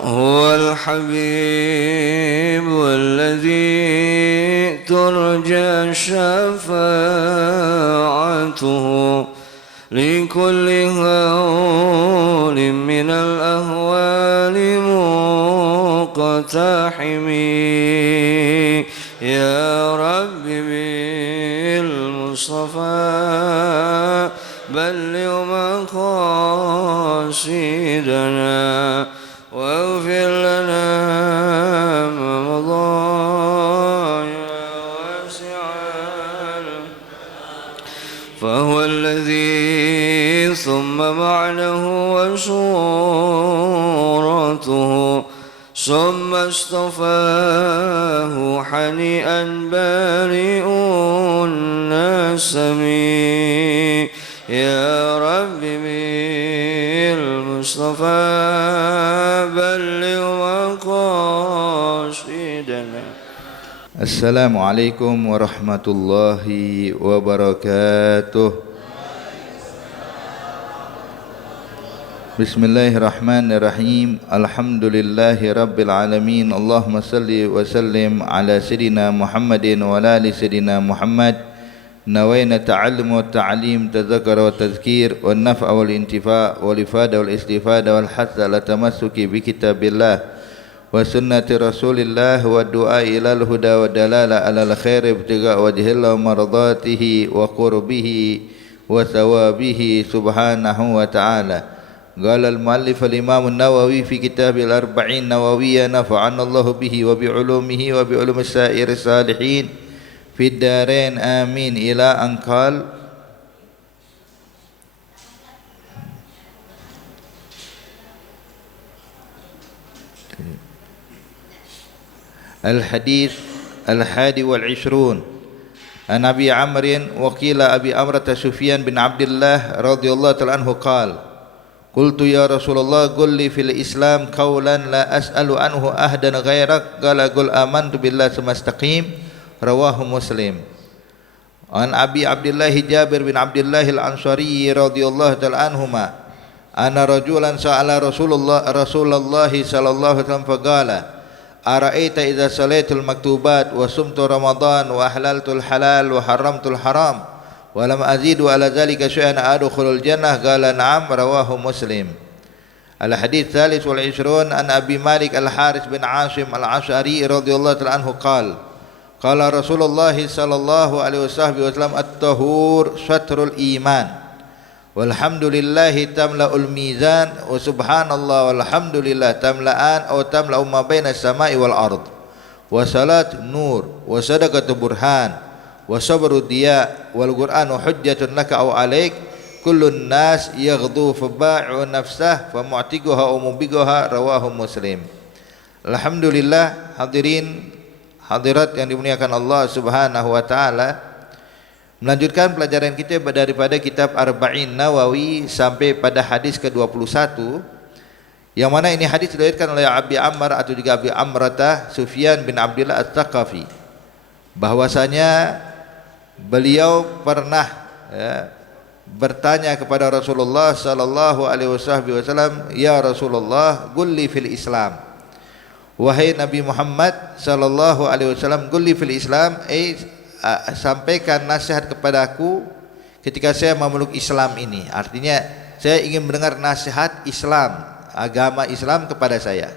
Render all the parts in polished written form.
هو الحبيب الذي ترجى شفاعته لكل هول من الأهوال مقتحم. يا رب بالمصطفى بلغ مقاصدنا واغفر لنا ما مضى يا واسع. فهو الذي ثم معنه وصورته ثم اصطفاه حنيئا بارئ النسم. يا رب بالمصطفى بلغ مقاصدنا. Assalamualaikum warahmatullahi wabarakatuh. Bismillahirrahmanirrahim. Alhamdulillahi rabbil alamin. Allahumma salli wa sallim ala sayyidina Muhammadin wa ala ali sayyidina Muhammad. Nawayna ta'allum wa ta'lim, tadhakkar wa tadhkir, wa naf'a wal intifa' wal ifada wal istifada wal hatha ala tamassuki bi kitabillah wa sunnati rasulillah wa du'a ilal huda wa dalala alal khair ibtigha wajhillah wa maradatihi wa qurbihi wa thawabihi subhanahu wa ta'ala. Qala al-muallif al-imam an-Nawawi fi kitab al-arba'in nawawiyya nafa'ana Allahu bihi wa bi ulumihi wa bi ulumi sa'ir salihin fi ad-darain amin ila an qala al-hadith al-hadi wal-ishrun an Abi Amrin wa qila Abi Amrata Sufyan bin Abdullah radhiyallahu ta'ala anhu qala qultu ya Rasulullah qul li fil Islam qawlan la as'alu anhu ahdan ghairak qala qul amantu billahi tsumastaqim rawahu Muslim. An Abi Abdullah Jabir bin Abdullah al-Ansari radhiyallahu ta'ala anhuma anna rajulan sa'ala Rasulullah sallallahu alaihi wasallam faqala ara'aita idza salaitul maktubat wa sumtu ramadan wa ahlaltul halal wa haramtul haram wa lam azidu ala zalika syai'an adkhulul jannah qala na'am rawahu Muslim. Al hadits tsalits wal 20 an Abi Malik Al Harits bin Asim Al Asy'ari radhiyallahu ta'ala anhu qala qala Rasulullah sallallahu alaihi wasallam at-tahur satrul iman walhamdulillahi tamla'ul mizan wa subhanallah walhamdulillah tamla'an aw tamla'u ma baina as-sama'i wal ard wa salat nur wa sadaqatu burhan wa sabru diya wal qur'anu hujjatun laka aw alaik kullun nas yaghdu fa ba'u nafsah fa mu'tiguha wa mubighuha rawahu Muslim. Alhamdulillah, hadirin hadirat yang dimuliakan Allah Subhanahu wa taala, melanjutkan pelajaran kita daripada kitab Arba'in Nawawi sampai pada hadis ke-21, yang mana ini hadis diriwayatkan oleh Abi Ammar atau juga Abi Amrata Sufyan bin Abdullah At-Thaqafi, bahwasanya beliau pernah bertanya kepada Rasulullah sallallahu alaihi wasallam, ya Rasulullah qulli fil Islam, wahai Nabi Muhammad sallallahu alaihi wasallam, qulli fil Islam, sampaikan nasihat kepadaku ketika saya memeluk Islam ini. Artinya saya ingin mendengar nasihat Islam, agama Islam kepada saya,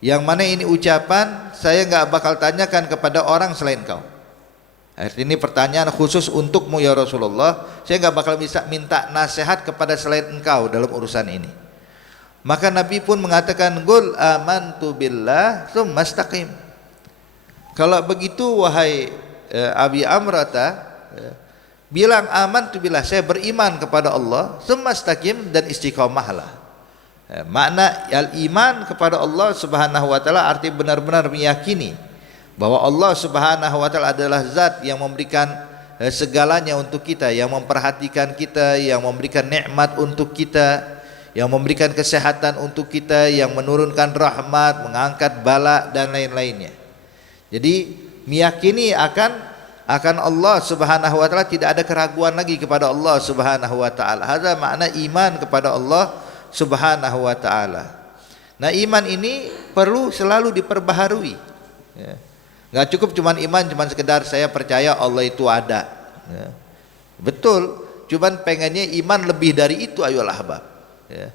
yang mana ini ucapan saya enggak bakal tanyakan kepada orang selain kau. Artinya ini pertanyaan khusus untukmu ya Rasulullah, saya enggak bakal bisa minta nasihat kepada selain engkau dalam urusan ini. Maka Nabi pun mengatakan qul amantu billah tsumastaqim. Kalau begitu wahai Abi Amrata, bilang amantu billah, saya beriman kepada Allah, tsumastaqim, dan istiqomahlah. Makna al-iman kepada Allah Subhanahu wa taala arti benar-benar meyakini bahwa Allah Subhanahu wa taala adalah zat yang memberikan segalanya untuk kita, yang memperhatikan kita, yang memberikan nikmat untuk kita, yang memberikan kesehatan untuk kita, yang menurunkan rahmat, mengangkat bala dan lain-lainnya. Jadi meyakini akan Allah Subhanahu wa taala, tidak ada keraguan lagi kepada Allah Subhanahu wa taala. Hadza makna iman kepada Allah Subhanahu wa taala. Nah, iman ini perlu selalu diperbaharui. Ya. Nggak cukup cuman iman, cuman sekedar saya percaya Allah itu ada. Ya. Betul, cuman pengennya iman lebih dari itu ayolah ahbab. Ya.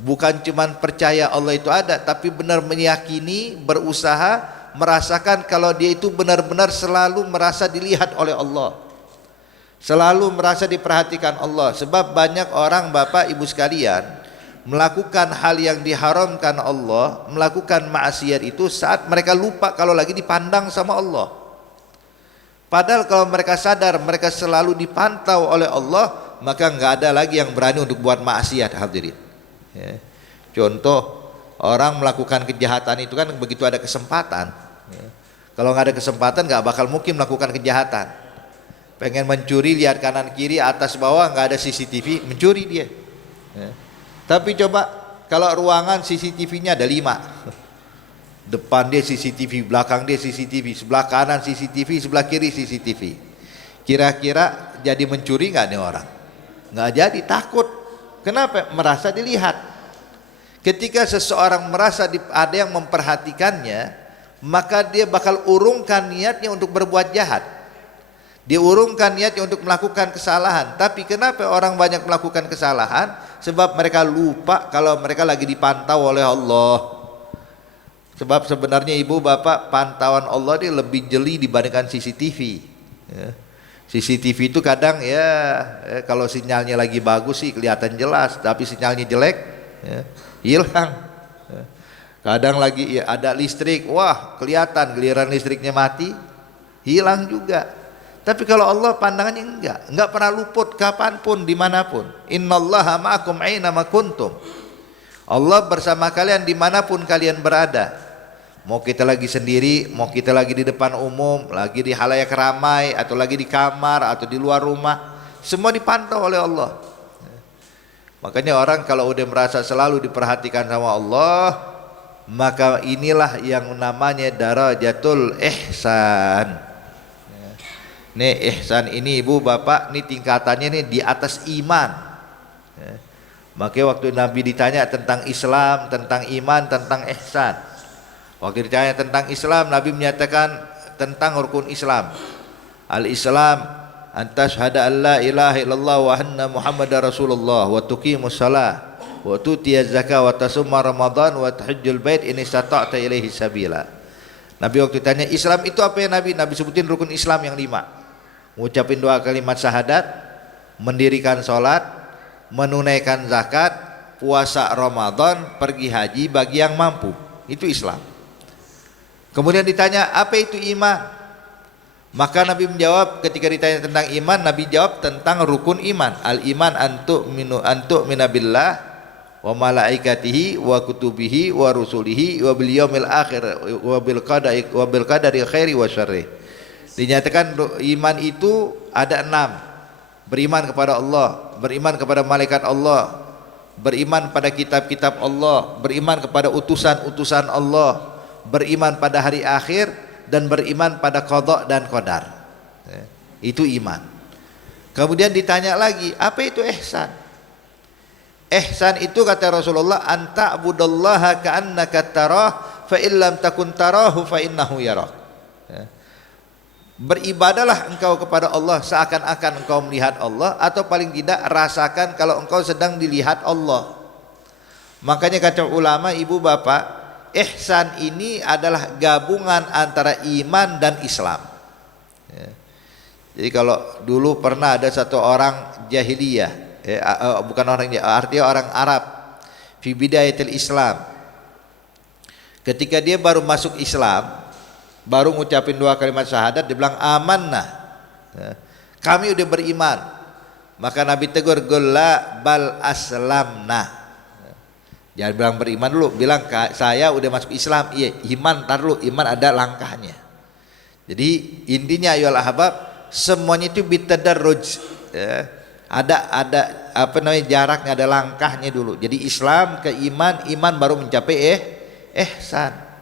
Bukan cuman percaya Allah itu ada, tapi benar meyakini, berusaha, merasakan kalau dia itu benar-benar selalu merasa dilihat oleh Allah, selalu merasa diperhatikan Allah. Sebab banyak orang Bapak Ibu sekalian melakukan hal yang diharamkan Allah, melakukan maksiat itu saat mereka lupa kalau lagi dipandang sama Allah. Padahal kalau mereka sadar mereka selalu dipantau oleh Allah, maka nggak ada lagi yang berani untuk buat maksiat, hadirin. Ya. Contoh, orang melakukan kejahatan itu kan begitu ada kesempatan. Ya. Kalau nggak ada kesempatan nggak bakal mungkin melakukan kejahatan. Pengen mencuri, lihat kanan kiri atas bawah nggak ada CCTV, mencuri dia. Ya. Tapi coba kalau ruangan CCTV-nya ada 5, depan dia CCTV, belakang dia CCTV, sebelah kanan CCTV, sebelah kiri CCTV. Kira-kira jadi mencuri nggak nih orang? Nggak jadi, takut. Kenapa? Merasa dilihat. Ketika seseorang merasa ada yang memperhatikannya, maka dia bakal urungkan niatnya untuk berbuat jahat. Dia urungkan niatnya untuk melakukan kesalahan. Tapi kenapa orang banyak melakukan kesalahan? Sebab mereka lupa kalau mereka lagi dipantau oleh Allah. Sebab sebenarnya ibu bapak, pantauan Allah ini lebih jeli dibandingkan CCTV. Ya. CCTV itu kadang kalau sinyalnya lagi bagus sih kelihatan jelas, tapi sinyalnya jelek ya, hilang. Ya. Kadang lagi ada listrik, wah kelihatan, giliran listriknya mati hilang juga. Tapi kalau Allah pandangannya enggak pernah luput kapanpun dimanapun. Innallaha ma'akum aina ma kuntum. Allah bersama kalian dimanapun kalian berada. Mau kita lagi sendiri, mau kita lagi di depan umum, lagi di halayak ramai, atau lagi di kamar, atau di luar rumah, semua dipantau oleh Allah. Makanya orang kalau udah merasa selalu diperhatikan sama Allah, maka inilah yang namanya darajatul ihsan. Nih ihsan ini ibu bapak, nih tingkatannya nih di atas iman. Makanya waktu Nabi ditanya tentang Islam, tentang iman, tentang ihsan, waktu ditanya tentang Islam, Nabi menyatakan tentang rukun Islam. Al-Islam antas hada alla ilaha illallah wa anna Muhammadar Rasulullah wa tuqimus shalah wa tutiyaz zakah wa tasumma Ramadan wa tahajjul bait in istata'ta ilaihi sabila. Nabi waktu ditanya Islam itu apa ya Nabi? Nabi sebutin rukun Islam yang 5. Mengucapin 2 kalimat syahadat, mendirikan sholat, menunaikan zakat, puasa Ramadan, pergi haji bagi yang mampu. Itu Islam. Kemudian ditanya apa itu iman? Maka Nabi menjawab, ketika ditanya tentang iman, Nabi jawab tentang rukun iman. Al iman antu minabillah wa malaikatihi wa kutubihi wa rusulihi wa bil yaumil akhir wa bil qadari khairi wa syarri. Dinyatakan iman itu ada 6. Beriman kepada Allah, beriman kepada malaikat Allah, beriman pada kitab-kitab Allah, beriman kepada utusan-utusan Allah, beriman pada hari akhir, dan beriman pada qada dan qadar. Itu iman. Kemudian ditanya lagi, apa itu ihsan? Ihsan itu kata Rasulullah, anta abudallaha ka'annaka tarah fa illam takun tarahu fa innahu yarak. Beribadalah engkau kepada Allah seakan-akan engkau melihat Allah, atau paling tidak rasakan kalau engkau sedang dilihat Allah. Makanya kata ulama ibu bapak, ihsan ini adalah gabungan antara iman dan Islam. Jadi kalau dulu pernah ada satu orang jahiliyah, bukan orang jahiliyah, artinya orang Arab, fi bidayatil Islam. Ketika dia baru masuk Islam, baru ngucapin 2 kalimat syahadat, dia bilang amanna, kami udah beriman. Maka Nabi tegur, golla bal aslamna. Jangan bilang beriman dulu, bilang saya udah masuk Islam. Iya, iman tar dulu, iman ada langkahnya. Jadi intinya ayolah ahbab, semuanya itu bitadarruj. Ada apa namanya jaraknya, ada langkahnya dulu. Jadi Islam ke iman, iman baru mencapai ihsan.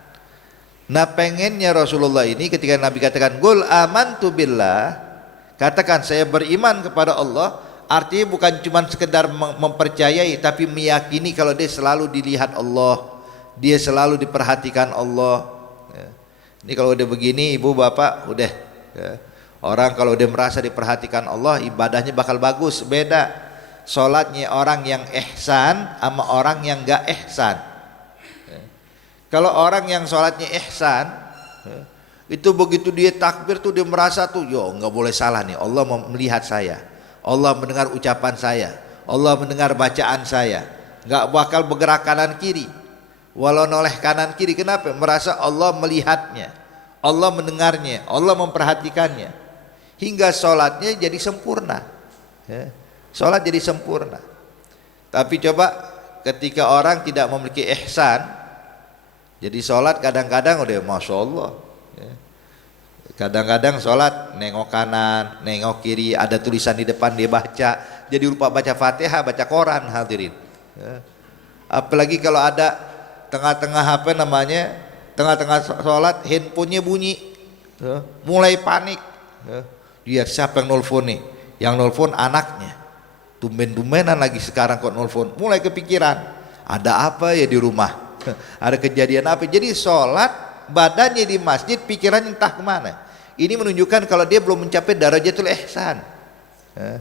Nah pengennya Rasulullah ini ketika Nabi katakan qul amantu billah, katakan saya beriman kepada Allah, artinya bukan cuma sekedar mempercayai, tapi meyakini kalau dia selalu dilihat Allah, dia selalu diperhatikan Allah. Ya. Ini kalau udah begini ibu bapak udah ya. Orang kalau udah merasa diperhatikan Allah, ibadahnya bakal bagus. Beda sholatnya orang yang ihsan sama orang yang gak ihsan. Ya. Kalau orang yang sholatnya ihsan ya, itu begitu dia takbir tuh dia merasa tuh, yo nggak boleh salah nih, Allah melihat saya, Allah mendengar ucapan saya, Allah mendengar bacaan saya, nggak bakal bergerak kanan kiri, walau noleh kanan kiri. Kenapa? Merasa Allah melihatnya, Allah mendengarnya, Allah memperhatikannya, hingga sholatnya jadi sempurna. Ya. Sholat jadi sempurna. Tapi coba ketika orang tidak memiliki ihsan, jadi sholat kadang-kadang udah masya Allah. Ya. Kadang-kadang sholat nengok kanan, nengok kiri, ada tulisan di depan dia baca, jadi lupa baca Fatihah, baca Quran hadirin. Ya. Apalagi kalau ada tengah-tengah apa namanya, tengah-tengah sholat handphonenya bunyi, ya. Mulai panik. Ya. Dia siapa yang nelfon nih? Yang nelfon anaknya. Tumben-tumbenan lagi sekarang kok nelfon. Mulai kepikiran, ada apa ya di rumah? Ada kejadian apa? Jadi sholat badannya di masjid, pikirannya entah kemana. Ini menunjukkan kalau dia belum mencapai darajatul ihsan. Ya.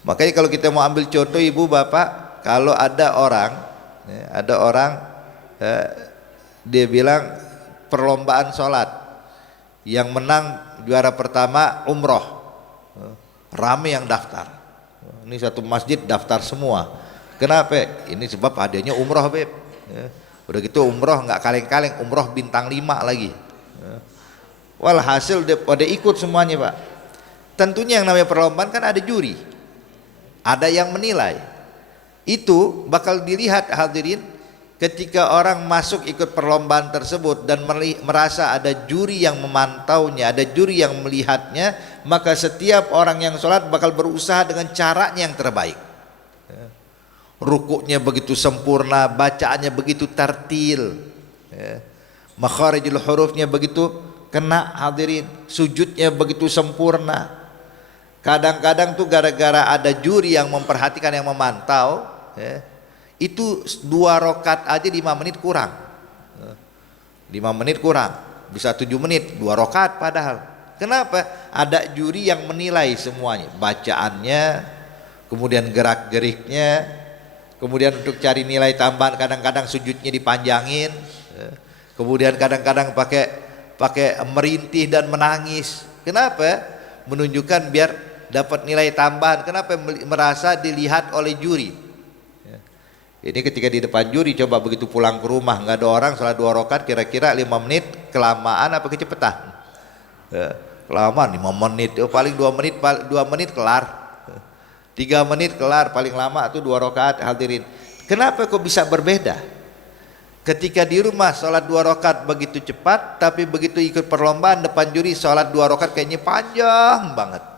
Makanya kalau kita mau ambil contoh ibu bapak, kalau ada orang, dia bilang perlombaan sholat, yang menang juara pertama umroh, rame yang daftar. Ini satu masjid daftar semua. Kenapa? Ini sebab hadiahnya umroh beb. Ya. Udah gitu umroh nggak kaleng-kaleng, umroh bintang 5 lagi. Ya. Walhasil pada ikut semuanya pak. Tentunya yang namanya perlombaan kan ada juri, ada yang menilai. Itu bakal dilihat hadirin ketika orang masuk ikut perlombaan tersebut dan merasa ada juri yang memantaunya, ada juri yang melihatnya, maka setiap orang yang sholat bakal berusaha dengan caranya yang terbaik. Rukuknya begitu sempurna, bacaannya begitu tartil, makharijul hurufnya begitu kena hadirin, sujudnya begitu sempurna. Kadang-kadang tuh gara-gara ada juri yang memperhatikan, yang memantau, itu 2 rakaat aja 5 menit kurang, 5 menit kurang, bisa 7 menit, 2 rakaat padahal. Kenapa? Ada juri yang menilai semuanya, bacaannya, kemudian gerak-geriknya, kemudian untuk cari nilai tambahan kadang-kadang sujudnya dipanjangin, kemudian kadang-kadang pakai merintih dan menangis. Kenapa? Menunjukkan biar dapat nilai tambahan. Kenapa? Merasa dilihat oleh juri. Ini ketika di depan juri, coba begitu pulang ke rumah nggak ada orang, salah 2 rakaat kira-kira 5 menit kelamaan apa kecepatan? Kelamaan 5 menit, paling 2 menit, 2 menit kelar, 3 menit kelar, paling lama itu 2 rakaat hadirin. Kenapa kok bisa berbeda? Ketika di rumah sholat 2 rakaat begitu cepat, tapi begitu ikut perlombaan depan juri sholat 2 rakaat kayaknya panjang banget.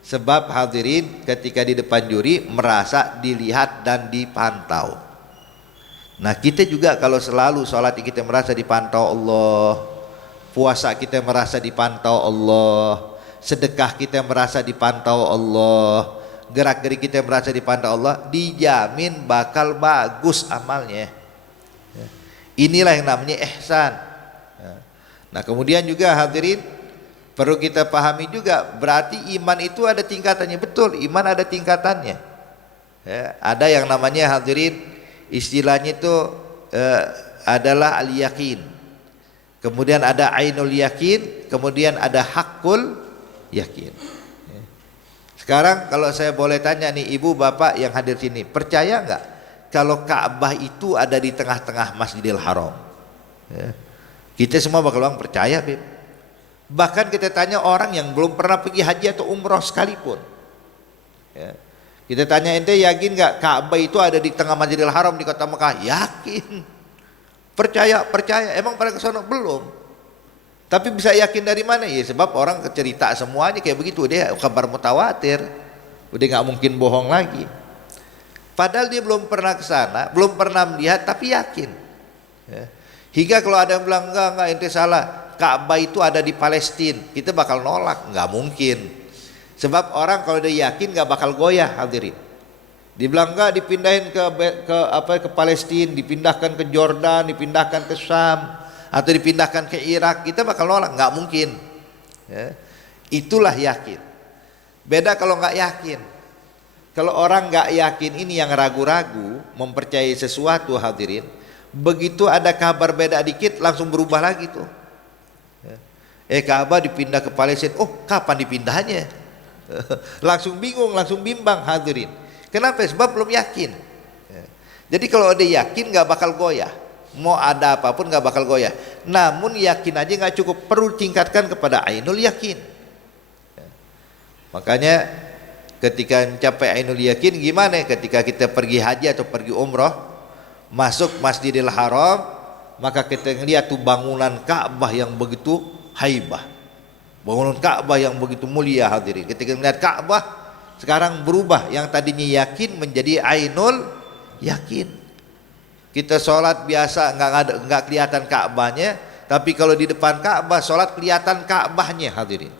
Sebab hadirin ketika di depan juri merasa dilihat dan dipantau. Nah kita juga kalau selalu sholat kita merasa dipantau Allah, puasa kita merasa dipantau Allah, sedekah kita merasa dipantau Allah, gerak-gerik kita merasa dipantau Allah, dijamin bakal bagus amalnya. Inilah yang namanya ihsan. Nah kemudian juga hadirin perlu kita pahami juga, berarti iman itu ada tingkatannya. Betul, iman ada tingkatannya. Ada yang namanya hadirin istilahnya itu adalah al-yakin, kemudian ada ainul yakin, kemudian ada hakul yakin. Sekarang kalau saya boleh tanya nih ibu bapak yang hadir sini, percaya nggak kalau Ka'bah itu ada di tengah-tengah Masjidil Haram? Kita semua bakal bilang percaya beb. Bahkan kita tanya orang yang belum pernah pergi haji atau umroh sekalipun, kita tanya ente yakin nggak Ka'bah itu ada di tengah Masjidil Haram di kota Mekah? Yakin. Percaya. Emang pada kesana belum? Tapi bisa yakin dari mana? Ya sebab orang cerita semuanya kayak begitu, dia kabar mutawatir, udah nggak mungkin bohong lagi. Padahal dia belum pernah ke sana, belum pernah melihat, tapi yakin. Hingga kalau ada yang bilang enggak ente salah, Ka'bah itu ada di Palestina, kita bakal nolak, nggak mungkin. Sebab orang kalau dia yakin nggak bakal goyah hadirin. Dibilang enggak, dipindahin ke Palestina, dipindahkan ke Jordan, dipindahkan ke Syam, atau dipindahkan ke Irak, kita bakal nolak, nggak mungkin. Ya. Itulah yakin. Beda kalau nggak yakin. Kalau orang nggak yakin, ini yang ragu-ragu, mempercayai sesuatu, hadirin, begitu ada kabar beda dikit langsung berubah lagi tuh. Ya. Ka'bah dipindah ke Palestina, oh kapan dipindahnya? Langsung bingung, langsung bimbang, hadirin. Kenapa? Sebab belum yakin. Ya. Jadi kalau ada yakin nggak bakal goyah. Mau ada apapun nggak bakal goyah. Namun yakin aja nggak cukup, perlu tingkatkan kepada ainul yakin. Ya. Makanya ketika mencapai ainul yakin gimana? Ketika kita pergi haji atau pergi umroh, masuk Masjidil Haram, maka kita ngeliat tuh bangunan Ka'bah yang begitu haibah, bangunan Ka'bah yang begitu mulia, hadirin. Ketika melihat Ka'bah sekarang berubah, yang tadinya yakin menjadi ainul yakin. Kita sholat biasa nggak kelihatan Ka'bahnya, tapi kalau di depan Ka'bah sholat kelihatan Ka'bahnya, hadirin.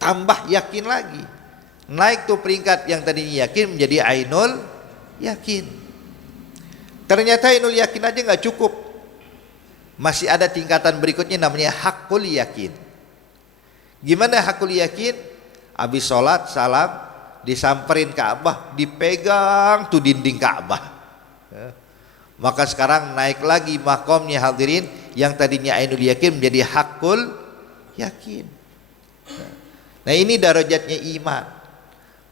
Tambah yakin lagi, naik tuh peringkat yang tadinya yakin menjadi ainul yakin. Ternyata ainul yakin aja nggak cukup, masih ada tingkatan berikutnya namanya hakul yakin. Gimana hakul yakin? Habis sholat salam, disamperin Ka'bah, dipegang tuh dinding Ka'bah. Ya. Maka sekarang naik lagi makomnya, hadirin, yang tadinya ainul yakin menjadi hakul yakin. Nah ini darajatnya iman.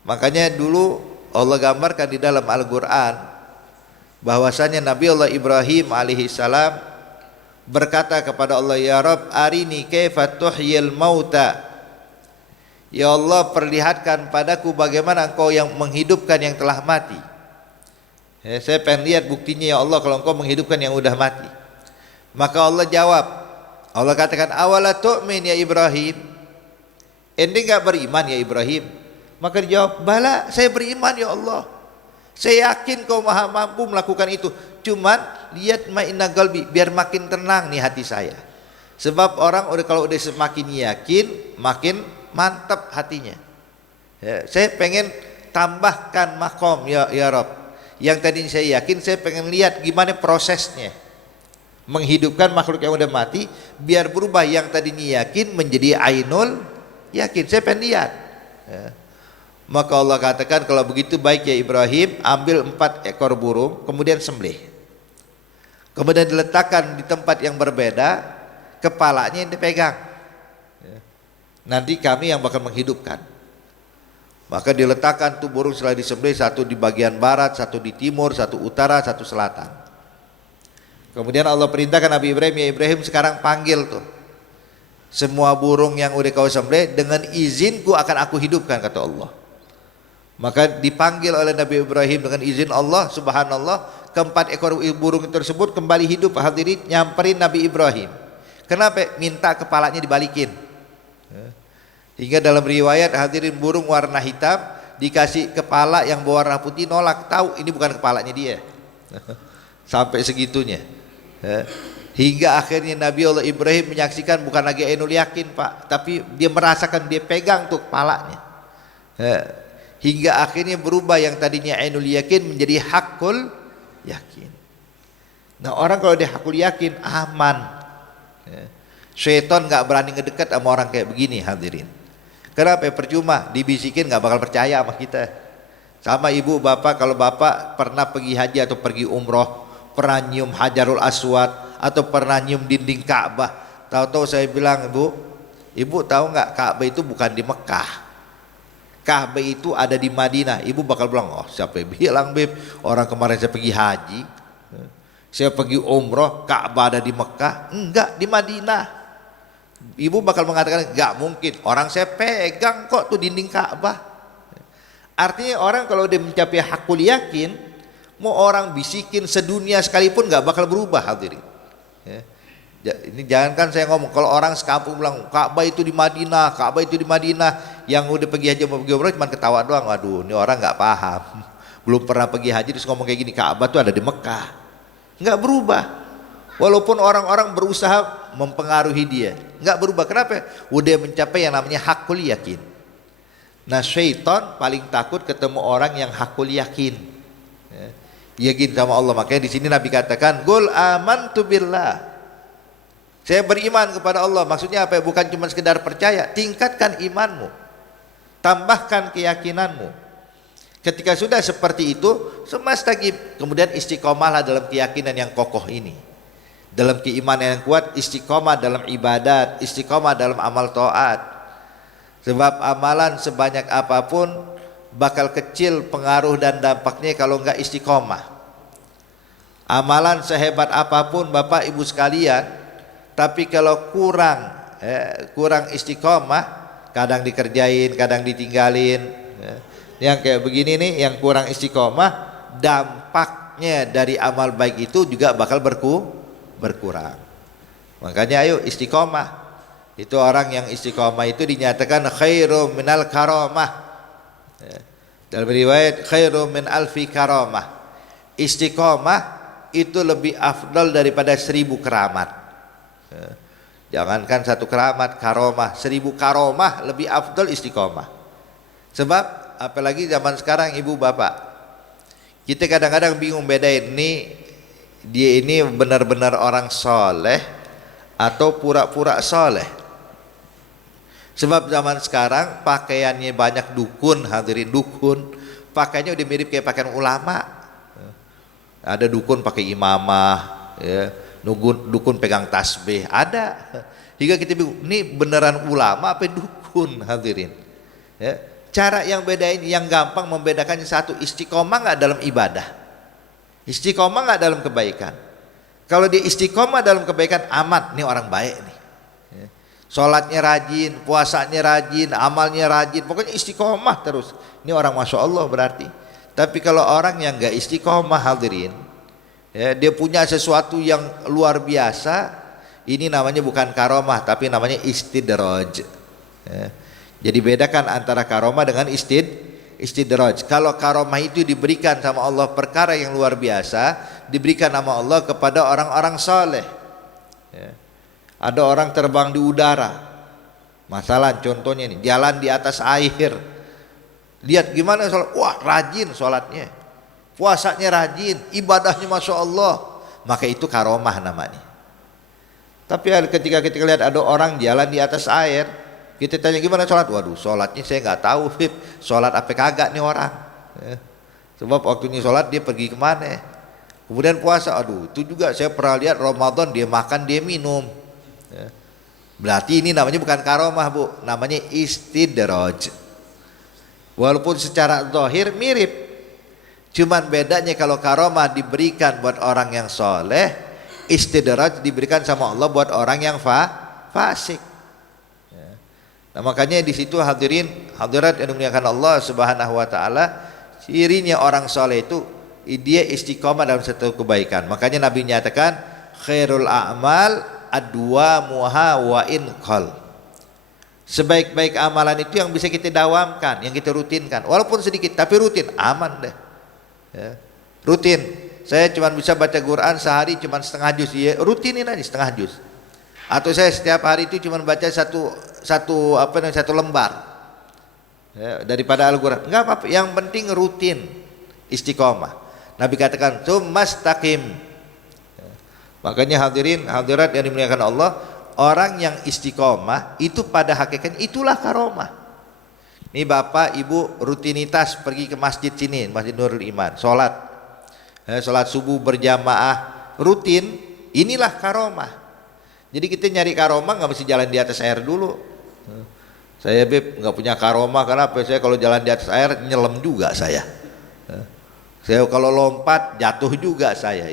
Makanya dulu Allah gambarkan di dalam Al-Quran bahwasanya Nabi Allah Ibrahim alaihissalam berkata kepada Allah, ya Rabb arini kaifa tuhyil mauta. Ya Allah, perlihatkan padaku bagaimana engkau yang menghidupkan yang telah mati. Ya, saya pengen lihat buktinya ya Allah kalau engkau menghidupkan yang udah mati. Maka Allah jawab, Allah katakan, awala tu'min ya Ibrahim, ente gak beriman ya Ibrahim? Maka dijawab, bala, saya beriman ya Allah, saya yakin kau maha mampu melakukan itu. Cuman lihat ma'inna qalbi, biar makin tenang nih hati saya. Sebab orang kalau udah semakin yakin, makin mantap hatinya. Ya, saya pengen tambahkan makom ya Rabb. Yang tadi saya yakin, saya pengen lihat gimana prosesnya menghidupkan makhluk yang udah mati, biar berubah yang tadinya yakin menjadi ainul yakin. Saya pengen lihat. Ya. Maka Allah katakan, kalau begitu baik ya Ibrahim, ambil 4 ekor burung, kemudian sembelih, kemudian diletakkan di tempat yang berbeda, kepalanya yang dipegang. Nanti kami yang bakal menghidupkan. Maka diletakkan tuh burung setelah disembelih, satu di bagian barat, satu di timur, satu utara, satu selatan. Kemudian Allah perintahkan Nabi Ibrahim, ya Ibrahim sekarang panggil tuh semua burung yang udah kau sembelih, dengan izinku akan aku hidupkan, kata Allah. Maka dipanggil oleh Nabi Ibrahim dengan izin Allah, subhanallah, keempat ekor burung tersebut kembali hidup, hadirin, nyamperin Nabi Ibrahim. Kenapa? Minta kepalanya dibalikin. Hingga dalam riwayat, hadirin, burung warna hitam dikasih kepala yang berwarna putih, nolak, tahu ini bukan kepalanya dia. Sampai segitunya. Hingga akhirnya Nabi Allah Ibrahim menyaksikan bukan lagi ainul yakin, Pak, tapi dia merasakan, dia pegang tuh kepalanya. Hingga akhirnya berubah yang tadinya ainul yakin menjadi hakul yakin. Nah orang kalau dia hakul yakin aman. Syaitan nggak berani ngedekat sama orang kayak begini, hadirin. Kenapa? Percuma, dibisikin nggak bakal percaya sama kita. Sama ibu bapak, kalau bapak pernah pergi haji atau pergi umroh, pernah nyium Hajarul Aswad atau pernah nyium dinding Ka'bah, tahu-tahu saya bilang, ibu tahu nggak Ka'bah itu bukan di Mekah, Ka'bah itu ada di Madinah. Ibu bakal bilang, oh siapa yang bilang Beb, orang kemarin saya pergi haji, saya pergi umroh, Ka'bah ada di Mekah. Enggak, di Madinah. Ibu bakal mengatakan, enggak mungkin, orang saya pegang kok tuh dinding Ka'bah. Artinya orang kalau dia mencapai hakul yakin, mau orang bisikin sedunia sekalipun enggak bakal berubah, hadirin. Ini jangankan saya ngomong, kalau orang sekampung bilang Ka'bah itu di Madinah, Ka'bah itu di Madinah, yang udah pergi haji mau pergi umroh cuma ketawa doang. Waduh, ini orang enggak paham, belum pernah pergi haji terus ngomong kayak gini, Ka'bah tuh ada di Mekah. Enggak berubah. Walaupun orang-orang berusaha mempengaruhi dia, enggak berubah. Kenapa? Udah mencapai yang namanya hakul yakin. Nah, syaitan paling takut ketemu orang yang hakul yakin. Yakin sama Allah. Makanya di sini Nabi katakan, "Qul amantu billah." Saya beriman kepada Allah. Maksudnya apa? Bukan cuma sekedar percaya, tingkatkan imanmu. Tambahkan keyakinanmu. Ketika sudah seperti itu, semastaqim, kemudian istiqomahlah dalam keyakinan yang kokoh ini. Dalam keimanan yang kuat, istiqomah dalam ibadat, istiqomah dalam amal taat. Sebab amalan sebanyak apapun bakal kecil pengaruh dan dampaknya kalau enggak istiqomah. Amalan sehebat apapun Bapak Ibu sekalian, tapi kalau kurang istiqomah, kadang dikerjain, kadang ditinggalin. Yang kayak begini nih, yang kurang istiqomah, dampaknya dari amal baik itu juga bakal berkurang. Makanya ayo istiqomah. Itu orang yang istiqomah itu dinyatakan khairu minal karamah. Dalam riwayat khairu min alfi karamah. Istiqomah itu lebih afdal daripada 1000 keramat. Jangankan 1 keramat, karamah, 1000 karamah lebih afdal istiqomah. Sebab apalagi zaman sekarang ibu bapak, kita kadang-kadang bingung bedain dia ini benar-benar orang soleh atau pura-pura soleh. Sebab zaman sekarang pakaiannya banyak dukun, hadirin dukun, pakaiannya udah mirip kayak pakaian ulama. Ada dukun pakai imamah, ya, dukun pegang tasbih, ada. Hingga kita bingung, ini beneran ulama apa dukun, hadirin. Ya. Cara yang bedain, yang gampang membedakannya satu, istiqomah nggak dalam ibadah, istiqomah nggak dalam kebaikan. Kalau dia istiqomah dalam kebaikan, amat, nih orang baik nih. Sholatnya rajin, puasanya rajin, amalnya rajin, pokoknya istiqomah terus. Ini orang masya Allah berarti. Tapi kalau orang yang nggak istiqomah, hadirin, ya, dia punya sesuatu yang luar biasa, ini namanya bukan karomah, tapi namanya istidraj. Ya. Jadi bedakan antara karomah dengan istidraj. Kalau karomah itu diberikan sama Allah perkara yang luar biasa, diberikan sama Allah kepada orang-orang saleh. Ya. Ada orang terbang di udara, masalah contohnya nih, jalan di atas air. Lihat gimana sholat, wah rajin sholatnya, puasanya rajin, ibadahnya masya Allah. Maka itu karomah namanya. Tapi ketika kita lihat ada orang jalan di atas air, kita tanya gimana sholat, waduh sholatnya saya nggak tahu, sholat apa kagak nih orang. Sebab waktunya sholat dia pergi kemana. Kemudian puasa, aduh itu juga saya pernah lihat Ramadan dia makan dia minum. Berarti ini namanya bukan karomah bu, namanya istidraj. Walaupun secara zahir mirip, cuman bedanya kalau karomah diberikan buat orang yang soleh, istidraj diberikan sama Allah buat orang yang fasik. Nah, makanya di situ hadirin hadirat yang dimuliakan Allah Subhanahu wa taala, cirinya orang soleh itu dia istiqomah dalam satu kebaikan. Makanya Nabi nyatakan khairul a'mal adwamuha wa in qal. Sebaik-baik amalan itu yang bisa kita dawamkan, yang kita rutinkan, walaupun sedikit tapi rutin, aman deh. Ya. Rutin. Saya cuma bisa baca Quran sehari cuma setengah juz, ya rutinin aja setengah juz. Atau saya setiap hari itu cuma baca satu lembar. Ya, daripada Al-Quran. Enggak apa-apa, yang penting rutin, istiqomah. Nabi katakan tsumastaqim. Makanya hadirin hadirat yang dimuliakan Allah, orang yang istiqomah itu pada hakikatnya itulah karomah. Ini bapak ibu rutinitas pergi ke masjid sini, Masjid Nurul Iman, sholat subuh berjamaah rutin, inilah karomah. Jadi kita nyari karomah nggak mesti jalan di atas air dulu. Saya nggak punya karomah karena apa? Saya kalau jalan di atas air nyelam juga saya. Saya kalau lompat jatuh juga saya.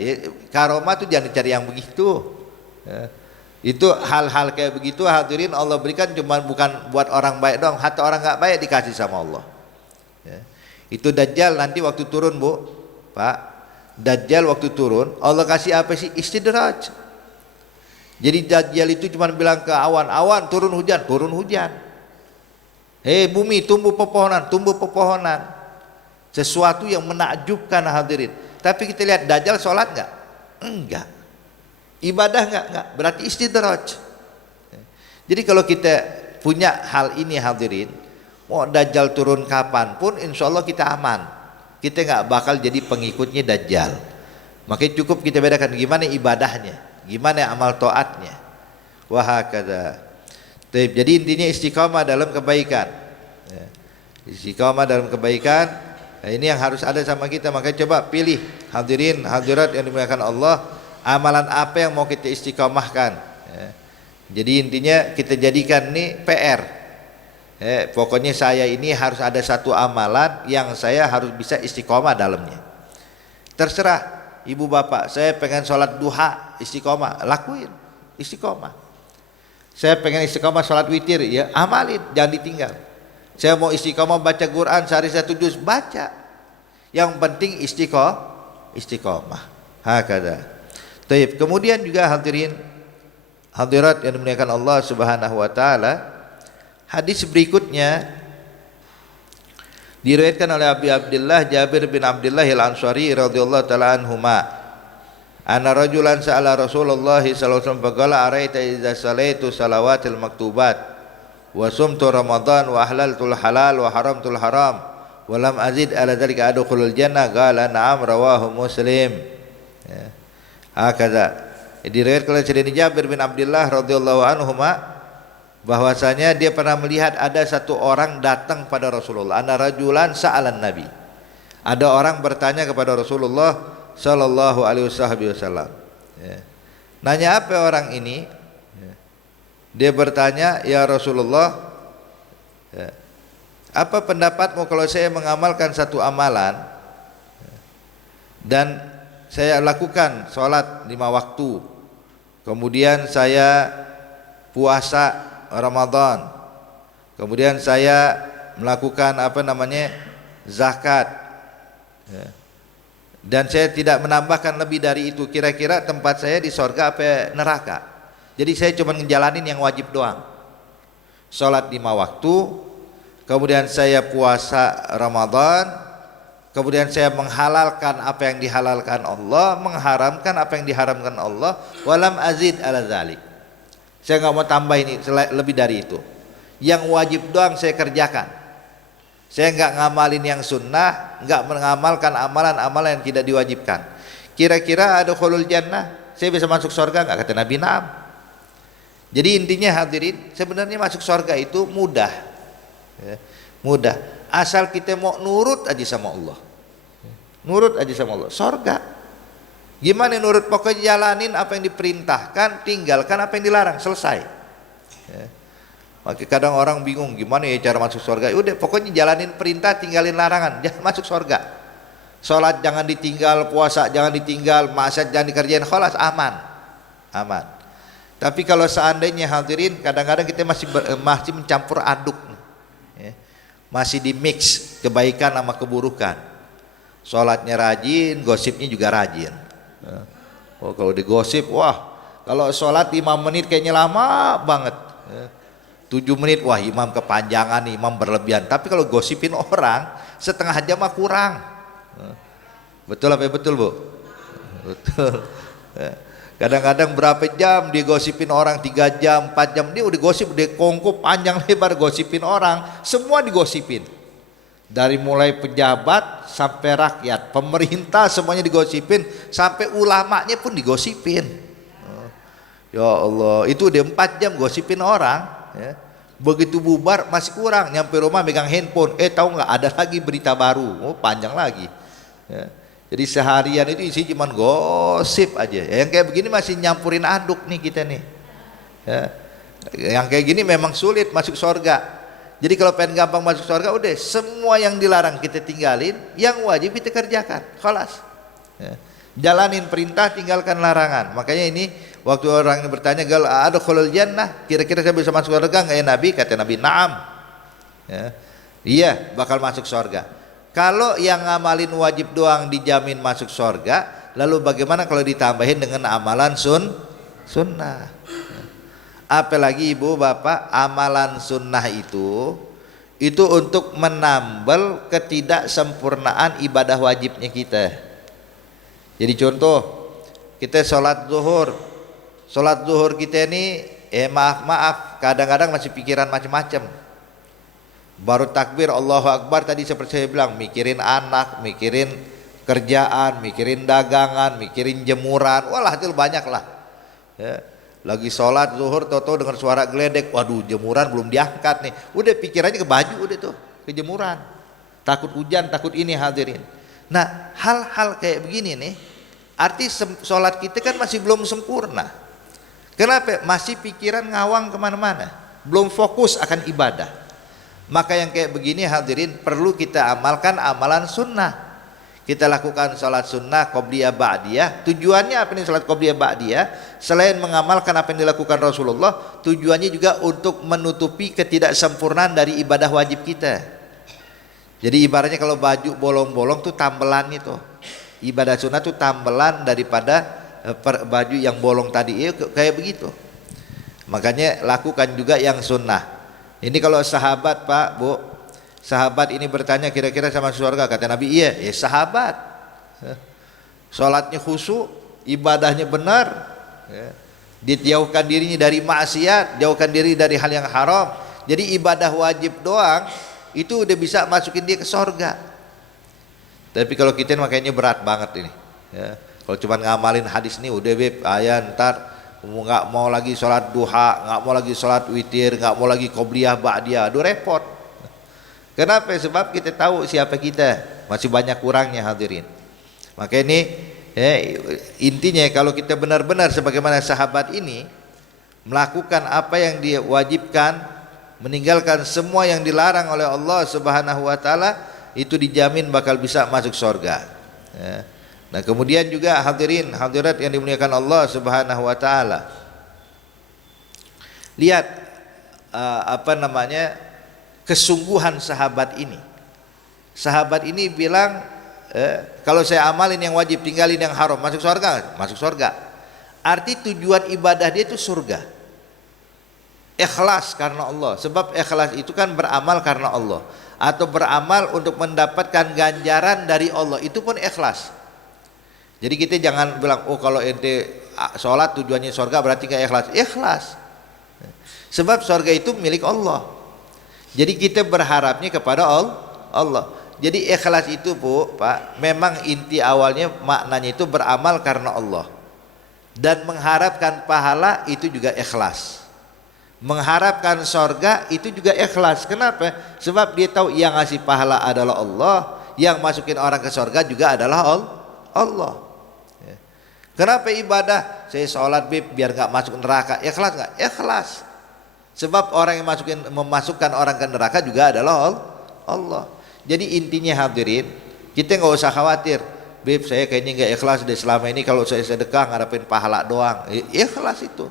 Karomah tuh jangan dicari yang begitu. Itu hal-hal kayak begitu hadirin Allah berikan cuma bukan buat orang baik dong, hatta orang nggak baik dikasih sama Allah. Itu Dajjal nanti waktu turun bu, Pak. Dajjal waktu turun Allah kasih apa sih? Istidraj. Jadi Dajjal itu cuma bilang ke awan-awan turun hujan. Hei bumi tumbuh pepohonan. Sesuatu yang menakjubkan hadirin. Tapi kita lihat Dajjal sholat nggak? Enggak. Ibadah nggak? Berarti istidraj. Jadi kalau kita punya hal ini hadirin, Mau Dajjal turun kapanpun insya Allah kita aman. Kita nggak bakal jadi pengikutnya Dajjal. Makanya cukup kita bedakan gimana ibadahnya, gimana amal taatnya. Wahakadha. Jadi intinya istiqamah dalam kebaikan. Ya. Istiqamah dalam kebaikan. Nah, ini yang harus ada sama kita. Makanya coba pilih hadirin hadirat yang dimuliakan Allah, amalan apa yang mau kita istiqamahkan. Ya. Jadi intinya kita jadikan ini PR. Pokoknya saya ini harus ada satu amalan yang saya harus bisa istiqamah dalamnya. Terserah ibu bapak, saya pengen sholat duha istiqamah, lakuin istiqamah. Saya pengen istiqamah sholat witir, ya amalin, jangan ditinggal. Saya mau istiqamah baca Quran sehari 1 juz, baca. Yang penting istiqamah. Hakada. Taib. Kemudian juga hadirin hadirat yang dimuliakan Allah Subhanahu wa taala, hadis berikutnya diriwayatkan oleh Abi Abdullah Jabir bin Abdullah Al-Ansari radhiyallahu taala anhuma, anna rajulan sa'ala Rasulullah sallallahu alaihi wasallam faqala araita idza salaitu salawatil maktubat wa sumtu ramadan wa ahlaltul halal wa haramtul haram wa lam azid ala dzalika adkhulul jannah, qala na'am, rawahu Muslim. Ya. Hakadha. Diriwayatkan oleh Sayyidina Jabir bin Abdullah radhiyallahu anhuma bahwasanya dia pernah melihat ada satu orang datang pada Rasulullah. Anna rajulan sa'alan Nabi. Ada orang bertanya kepada Rasulullah sallallahu alaihi wasallam. Ya. Nanya apa orang ini? Ya. Dia bertanya, ya Rasulullah, ya, apa pendapatmu kalau saya mengamalkan satu amalan dan saya lakukan sholat 5 waktu, kemudian saya puasa Ramadan, kemudian saya melakukan zakat, ya, dan saya tidak menambahkan lebih dari itu, kira-kira tempat saya di sorga apa neraka? Jadi saya cuma ngejalanin yang wajib doang, sholat 5 waktu, kemudian saya puasa Ramadan, kemudian saya menghalalkan apa yang dihalalkan Allah, mengharamkan apa yang diharamkan Allah, walam azid ala dzalik. Saya nggak mau tambah ini lebih dari itu. Yang wajib doang saya kerjakan. Saya nggak ngamalin yang sunnah, nggak mengamalkan amalan-amalan yang tidak diwajibkan. Kira-kira ada khulul jannah, saya bisa masuk surga nggak? Kata Nabi, na'am. Jadi intinya hadirin, sebenarnya masuk surga itu mudah, ya, mudah. Asal kita mau nurut aja sama Allah, nurut aja sama Allah, surga. Gimana nurut? Pokoknya jalanin apa yang diperintahkan, tinggalkan apa yang dilarang, selesai. Ya. Makanya kadang orang bingung gimana ya cara masuk surga. Udah pokoknya jalanin perintah, tinggalin larangan, jangan masuk surga. Sholat jangan ditinggal, puasa jangan ditinggal, maksiat jangan dikerjain, khalas, aman, aman. Tapi kalau seandainya hadirin, kadang-kadang kita masih mencampur aduk, ya, masih di mix kebaikan sama keburukan. Sholatnya rajin, gosipnya juga rajin. Oh, kalau digosip, wah, kalau sholat 5 menit kayaknya lama banget, 7 menit, wah imam kepanjangan nih, imam berlebihan. Tapi kalau gosipin orang setengah jam mah kurang. Betul apa betul, Bu? Betul. Kadang-kadang berapa jam digosipin orang, 3 jam, 4 jam, dia udah gosip, udah kongko panjang lebar gosipin orang, semua digosipin. Dari mulai pejabat sampai rakyat, pemerintah semuanya digosipin, sampai ulamanya pun digosipin. Ya Allah, itu udah 4 jam gosipin orang, ya. Begitu bubar masih kurang, nyampe rumah megang handphone, tahu nggak ada lagi berita baru, panjang lagi, ya. Jadi seharian itu isi cuman gosip aja. Yang kayak begini masih nyampurin aduk nih kita nih, ya. Yang kayak gini memang sulit masuk surga. Jadi kalau pengen gampang masuk surga, udah semua yang dilarang kita tinggalin, yang wajib kita kerjakan, khalas, ya. Jalanin perintah, tinggalkan larangan. Makanya ini waktu orang ini bertanya, gal ada khulul jannah, kira-kira saya bisa masuk surga nggak ya Nabi? Kata Nabi, na'am, ya. Iya, bakal masuk surga. Kalau yang ngamalin wajib doang dijamin masuk surga, lalu bagaimana kalau ditambahin dengan amalan sunnah? Apalagi ibu bapak, amalan sunnah itu untuk menambal ketidaksempurnaan ibadah wajibnya kita. Jadi contoh, kita sholat zuhur kita ini maaf kadang-kadang masih pikiran macam-macam. Baru takbir Allahu Akbar tadi seperti saya bilang, mikirin anak, mikirin kerjaan, mikirin dagangan, mikirin jemuran, walah itu banyak lah. Ya. Lagi sholat zuhur, toto dengar suara geledek, waduh jemuran belum diangkat nih, udah pikirannya ke baju udah tuh, ke jemuran, takut hujan, takut ini hadirin. Nah hal-hal kayak begini nih, arti sholat kita kan masih belum sempurna. Kenapa? Masih pikiran ngawang kemana-mana, belum fokus akan ibadah. Maka yang kayak begini hadirin perlu kita amalkan amalan sunnah. Kita lakukan sholat sunnah qobliyah ba'diyah. Tujuannya apa nih sholat qobliyah ba'diyah? Selain mengamalkan apa yang dilakukan Rasulullah, tujuannya juga untuk menutupi ketidaksempurnaan dari ibadah wajib kita. Jadi ibaratnya kalau baju bolong-bolong tuh tambelan itu. Ibadah sunnah tuh tambelan daripada baju yang bolong tadi, kayak begitu. Makanya lakukan juga yang sunnah. Ini kalau sahabat Pak Bu, sahabat ini bertanya kira-kira sama surga, kata Nabi iya, ya sahabat. Sholatnya khusyuk, ibadahnya benar, ya. Dijauhkan dirinya dari maksiat, jauhkan diri dari hal yang haram. Jadi ibadah wajib doang itu udah bisa masukin dia ke surga. Tapi kalau kita makanya berat banget ini, ya. Kalau cuma ngamalin hadis ini udah beb, ntar nggak mau lagi sholat duha, nggak mau lagi sholat witir, nggak mau lagi qobliyah ba'diyah, aduh repot. Kenapa? Sebab kita tahu siapa kita, masih banyak kurangnya hadirin. Maka ini intinya kalau kita benar-benar sebagaimana sahabat ini melakukan apa yang diwajibkan, meninggalkan semua yang dilarang oleh Allah Subhanahu wa taala, itu dijamin bakal bisa masuk surga. Ya. Nah kemudian juga hadirin hadirat yang dimuliakan Allah Subhanahu wa taala, lihat kesungguhan sahabat ini. Sahabat ini bilang kalau saya amalin yang wajib, tinggalin yang haram, masuk surga? Masuk surga. Arti tujuan ibadah dia itu surga. Ikhlas karena Allah. Sebab ikhlas itu kan beramal karena Allah, atau beramal untuk mendapatkan ganjaran dari Allah, itu pun ikhlas. Jadi kita jangan bilang, oh kalau ente sholat tujuannya surga berarti gak ikhlas. Ikhlas. Sebab surga itu milik Allah. Jadi kita berharapnya kepada Allah. Jadi ikhlas itu Bu, Pak, memang inti awalnya maknanya itu beramal karena Allah. Dan mengharapkan pahala itu juga ikhlas. Mengharapkan surga itu juga ikhlas. Kenapa? Sebab dia tahu yang ngasih pahala adalah Allah, yang masukin orang ke surga juga adalah Allah. Kenapa ibadah? Saya sholat biar gak masuk neraka. Ikhlas gak? Ikhlas. Sebab orang yang memasukkan orang ke neraka juga adalah Allah. Jadi intinya hadirin, kita gak usah khawatir, Bib saya kayaknya gak ikhlas deh selama ini, kalau saya sedekah ngarepin pahala doang. Ikhlas itu.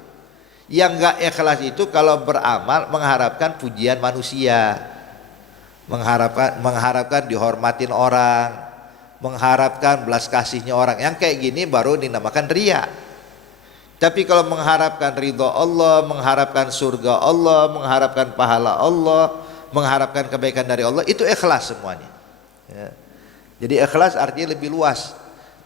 Yang gak ikhlas itu kalau beramal mengharapkan pujian manusia, mengharapkan dihormatin orang, mengharapkan belas kasihnya orang. Yang kayak gini baru dinamakan riya. Tapi kalau mengharapkan ridho Allah, mengharapkan surga Allah, mengharapkan pahala Allah, mengharapkan kebaikan dari Allah, itu ikhlas semuanya, ya. Jadi ikhlas artinya lebih luas.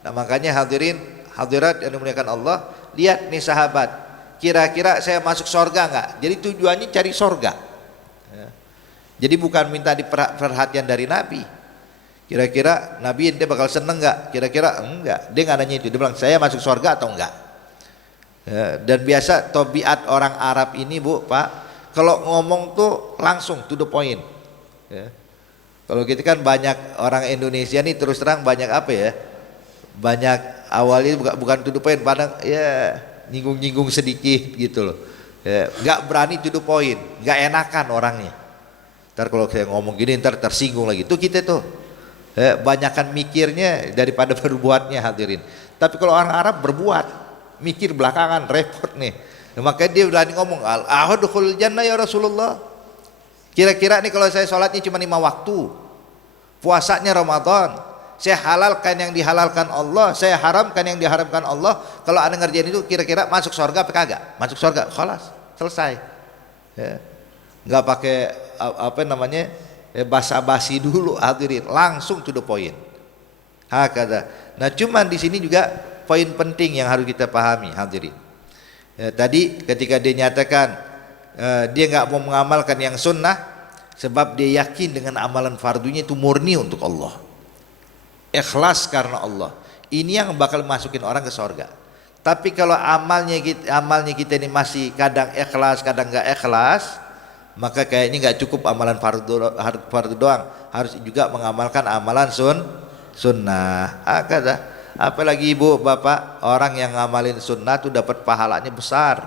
Nah makanya hadirin hadirat yang dimuliakan Allah, lihat nih sahabat, kira-kira saya masuk surga enggak? Jadi tujuannya cari surga, ya. Jadi bukan minta perhatian dari Nabi. Kira-kira Nabi ente bakal seneng enggak? Kira-kira enggak. Dia nggak nanya itu. Dia bilang saya masuk surga atau enggak. Ya, dan biasa tabiat orang Arab ini Bu, Pak, kalau ngomong tuh langsung to the point. Ya. Kalau kita kan banyak orang Indonesia nih terus terang banyak apa ya? Banyak awalnya bukan to the point, padahal ya nyinggung-nyinggung sedikit gitu loh. Ya, nggak berani to the point, nggak enakan orangnya. Ntar kalau saya ngomong gini ntar tersinggung lagi. Tuh kita tuh. Banyakan mikirnya daripada berbuatnya hadirin. Tapi kalau orang Arab berbuat, mikir belakangan, repot nih. Makanya dia berani ngomong, al-ahadul jannah ya Rasulullah. Kira-kira nih kalau saya sholatnya cuma 5 waktu, puasanya Ramadan, saya halalkan yang dihalalkan Allah, saya haramkan yang diharamkan Allah. Kalau anda ngerjain itu kira-kira masuk surga apa kagak? Masuk surga, khalas, selesai. Ya. Nggak pakai basa-basi dulu hadirin, langsung to the point. Hakada. Nah cuman di sini juga poin penting yang harus kita pahami hadirin. Tadi ketika dia nyatakan dia nggak mau mengamalkan yang sunnah, sebab dia yakin dengan amalan fardunya itu murni untuk Allah, ikhlas karena Allah. Ini yang bakal masukin orang ke surga. Tapi kalau amalnya kita ini masih kadang ikhlas, kadang nggak ikhlas, maka kayaknya nggak cukup amalan fardu doang, harus juga mengamalkan amalan sunnah. Apalagi ibu bapak, orang yang ngamalin sunnah tuh dapat pahalanya besar,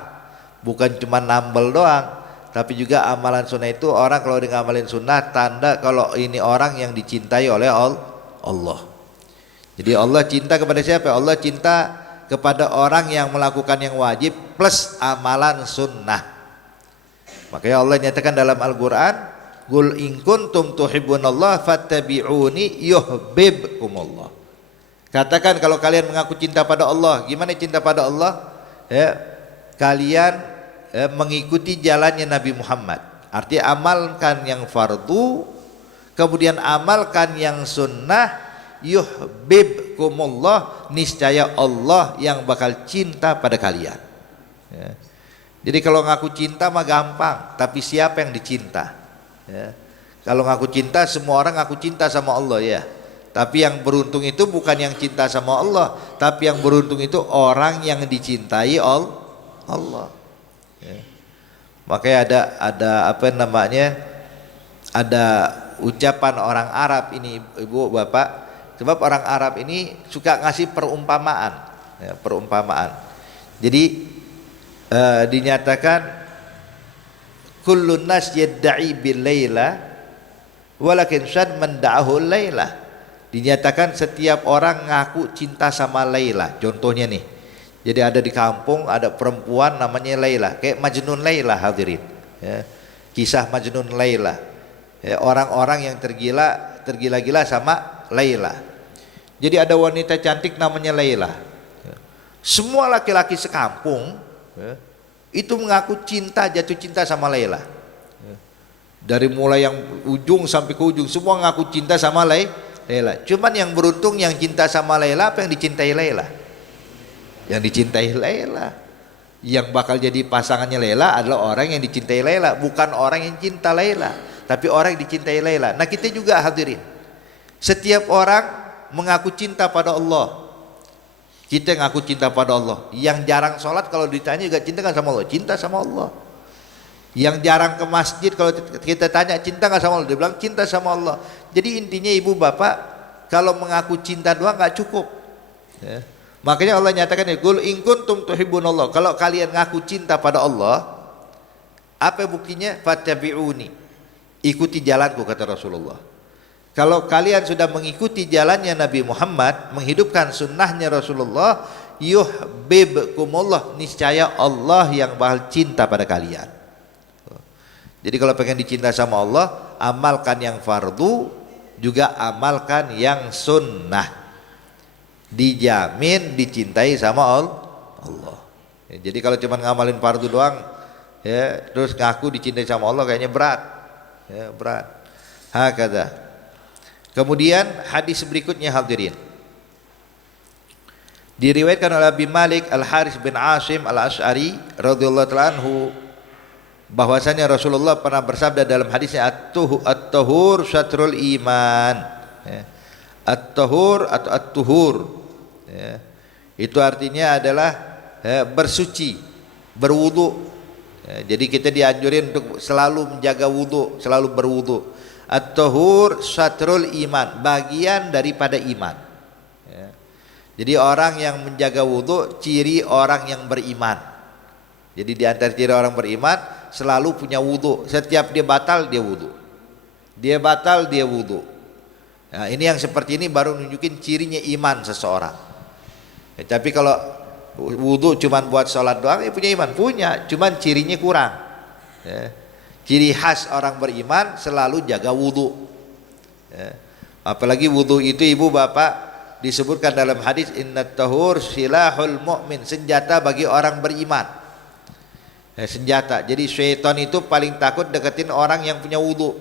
bukan cuma nambel doang, tapi juga amalan sunnah itu orang kalau ngamalin sunnah tanda kalau ini orang yang dicintai oleh Allah. Jadi Allah cinta kepada siapa? Allah cinta kepada orang yang melakukan yang wajib plus amalan sunnah. Makanya Allah nyatakan dalam Al-Quran, Qul in kuntum tuhibbunallah fattabi'uni yuhibbukumullah. Katakan kalau kalian mengaku cinta pada Allah. Gimana cinta pada Allah? Kalian mengikuti jalannya Nabi Muhammad. Artinya amalkan yang fardu, kemudian amalkan yang sunnah. Yuhibbukumullah, niscaya Allah yang bakal cinta pada kalian. Jadi kalau ngaku cinta mah gampang, tapi siapa yang dicinta? Kalau ngaku cinta, semua orang ngaku cinta sama Allah ya. Tapi yang beruntung itu bukan yang cinta sama Allah, tapi yang beruntung itu orang yang dicintai Allah. Makanya ada apa namanya? Ada ucapan orang Arab ini, ibu bapak. Sebab orang Arab ini suka ngasih perumpamaan, perumpamaan. Jadi dinyatakan kullun nas yadda'i bil laila walakin syad man da'ahu laila. Dinyatakan setiap orang ngaku cinta sama Laila. Contohnya nih, jadi ada di kampung ada perempuan namanya Laila, kayak Majnun Laila hadirin. Kisah Majnun Laila. Orang-orang yang tergila-gila sama Laila. Jadi ada wanita cantik namanya Laila. Semua laki-laki sekampung itu mengaku cinta, jatuh cinta sama Laila. Dari mulai yang ujung sampai ke ujung semua ngaku cinta sama Laila. Cuman yang beruntung yang cinta sama Laila, apa yang dicintai Laila? Yang dicintai Laila, yang bakal jadi pasangannya Laila adalah orang yang dicintai Laila, bukan orang yang cinta Laila, tapi orang yang dicintai Laila. Nah kita juga hadirin, setiap orang mengaku cinta pada Allah. Kita ngaku cinta pada Allah. Yang jarang sholat kalau ditanya juga cinta kan sama Allah? Cinta sama Allah. Yang jarang ke masjid kalau kita tanya cinta nggak sama Allah, dia bilang cinta sama Allah. Jadi intinya ibu bapak, kalau mengaku cinta doang nggak cukup. Makanya Allah nyatakan, Qul in kuntum tuhibbunallah. Kalau kalian ngaku cinta pada Allah, apa buktinya? Fattabi'uni, ikuti jalanku, kata Rasulullah. Kalau kalian sudah mengikuti jalannya Nabi Muhammad, menghidupkan sunnahnya Rasulullah, yuhibbukumullah, niscaya Allah yang bakal cinta pada kalian. Jadi kalau pengen dicinta sama Allah, amalkan yang fardu, juga amalkan yang sunnah. Dijamin dicintai sama Allah. Jadi kalau cuma ngamalin fardu doang, terus ngaku dicintai sama Allah, kayaknya berat. Berat. Hakadha. Kemudian hadis berikutnya hadirin. Diriwayatkan oleh Abi Malik Al-Haris bin Asim Al-Asy'ari radhiyallahu ta'ala anhu, bahwasanya Rasulullah pernah bersabda dalam hadisnya, at-tahur syatrul iman. At-tahur atau at-tuhur, itu artinya adalah bersuci, berwudu. Jadi kita dianjurin untuk selalu menjaga wudu, selalu berwudu. At-tahur syatrul iman, bagian daripada iman. Jadi orang yang menjaga wudu ciri orang yang beriman. Jadi di antara ciri orang beriman selalu punya wudu. Setiap dia batal dia wudu. Dia batal dia wudu. Nah, ini yang seperti ini baru nunjukin cirinya iman seseorang. Tapi kalau wudu cuman buat sholat doang, ya punya iman, punya, cuman cirinya kurang. Ciri khas orang beriman selalu jaga wudu. Apalagi wudu itu ibu bapak disebutkan dalam hadis, innat tahur silahul mu'min, senjata bagi orang beriman. Senjata. Jadi syaitan itu paling takut deketin orang yang punya wudu.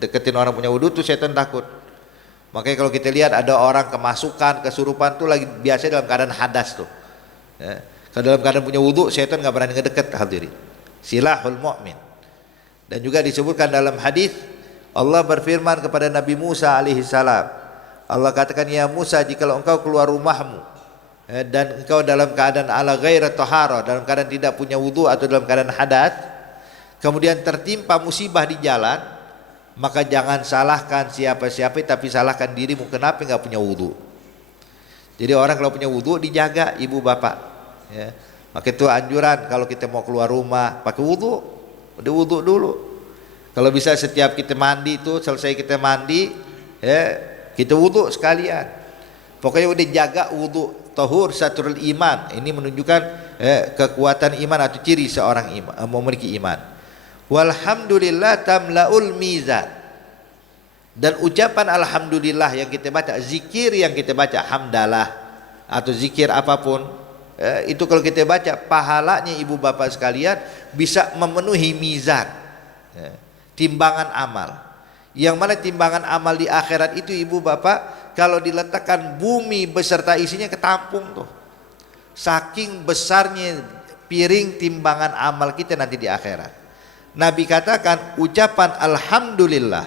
Deketin orang punya wudu tuh syaitan takut. Makanya kalau kita lihat ada orang kemasukan, kesurupan tuh lagi biasa dalam keadaan hadas tuh. Kalau dalam keadaan punya wudu, syaitan nggak berani ngedeket hadirin. Silahul mu'min. Dan juga disebutkan dalam hadis Allah berfirman kepada Nabi Musa alaihi salam. Allah katakan, ya Musa, jikalau engkau keluar rumahmu dan engkau dalam keadaan ala ghairi tahara, dalam keadaan tidak punya wudu atau dalam keadaan hadas, kemudian tertimpa musibah di jalan, maka jangan salahkan siapa-siapa, tapi salahkan dirimu, kenapa enggak punya wudu. Jadi orang kalau punya wudu dijaga ibu bapak, ya. Maka itu anjuran kalau kita mau keluar rumah pakai wudu, udah wudu dulu. Kalau bisa setiap kita mandi itu, selesai kita mandi, ya, kita wudu sekalian. Pokoknya udah jaga wudu. Tahur satrul iman, ini menunjukkan kekuatan iman atau ciri seorang iman, memiliki iman. Walhamdulillah tamlaul mizan. Dan ucapan alhamdulillah yang kita baca, zikir yang kita baca, hamdalah atau zikir apapun, itu kalau kita baca, pahalanya ibu bapak sekalian bisa memenuhi mizan, timbangan amal. Yang mana timbangan amal di akhirat itu ibu bapak, kalau diletakkan bumi beserta isinya ketampung tuh. Saking besarnya piring timbangan amal kita nanti di akhirat. Nabi katakan ucapan alhamdulillah,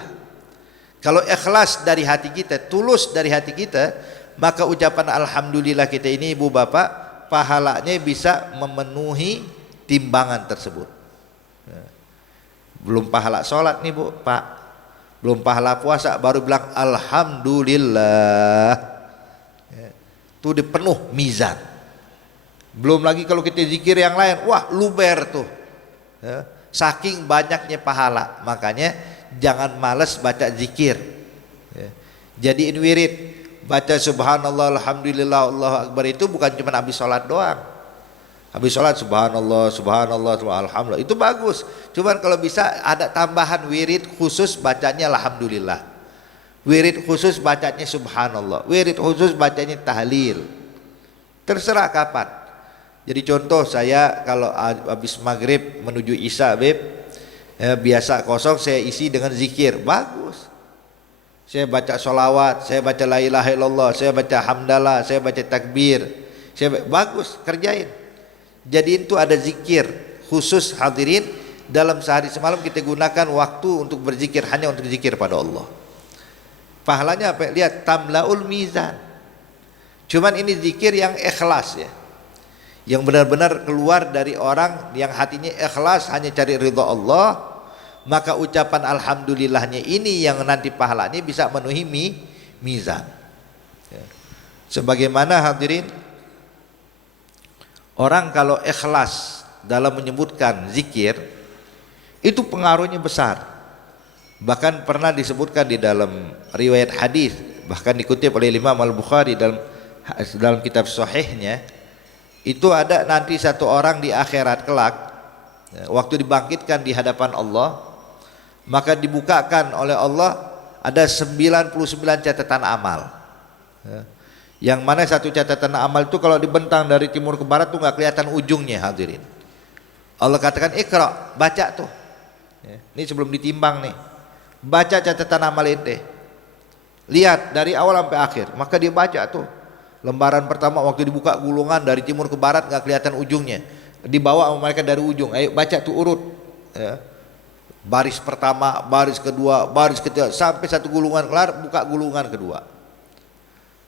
kalau ikhlas dari hati kita, tulus dari hati kita, maka ucapan alhamdulillah kita ini ibu bapak, pahalanya bisa memenuhi timbangan tersebut. Belum pahala sholat nih bu, pak, belum pahala puasa, baru bilang alhamdulillah, itu udah penuh mizan. Belum lagi kalau kita zikir yang lain, wah luber tuh, saking banyaknya pahala. Makanya jangan males baca zikir, jadiin wirid. Baca subhanallah, alhamdulillah, Allahu akbar itu bukan cuma habis sholat doang. Habis sholat subhanallah, subhanallah, alhamdulillah, itu bagus. Cuman kalau bisa ada tambahan wirid khusus bacanya alhamdulillah, wirid khusus bacanya subhanallah, wirid khusus bacanya tahlil. Terserah kapan. Jadi contoh saya kalau habis maghrib menuju isya biasa kosong saya isi dengan zikir, bagus. Saya baca sholawat, saya baca la ilaha illallah, saya baca hamdalah, saya baca takbir, bagus, kerjain. Jadi itu ada zikir khusus hadirin, dalam sehari semalam kita gunakan waktu untuk berzikir, hanya untuk zikir pada Allah. Pahalanya apa? Lihat, tamlaul mizan. Cuman ini zikir yang ikhlas ya, yang benar-benar keluar dari orang yang hatinya ikhlas hanya cari ridha Allah, maka ucapan alhamdulillahnya ini yang nanti pahalanya bisa memenuhi mizan. Sebagaimana hadirin, orang kalau ikhlas dalam menyebutkan zikir itu pengaruhnya besar. Bahkan pernah disebutkan di dalam riwayat hadis, bahkan dikutip oleh Imam Al-Bukhari dalam kitab sahihnya, itu ada nanti satu orang di akhirat kelak, waktu dibangkitkan di hadapan Allah, maka dibukakan oleh Allah ada 99 catatan amal. Yang mana satu catatan amal itu kalau dibentang dari timur ke barat tuh nggak kelihatan ujungnya hadirin. Allah katakan ikra, baca tuh. Ini sebelum ditimbang nih, baca catatan amal ente, lihat dari awal sampai akhir. Maka dia baca tuh lembaran pertama, waktu dibuka gulungan dari timur ke barat nggak kelihatan ujungnya, dibawa sama mereka dari ujung, ayo baca tuh urut, baris pertama, baris kedua, baris ketiga, sampai satu gulungan kelar, buka gulungan kedua.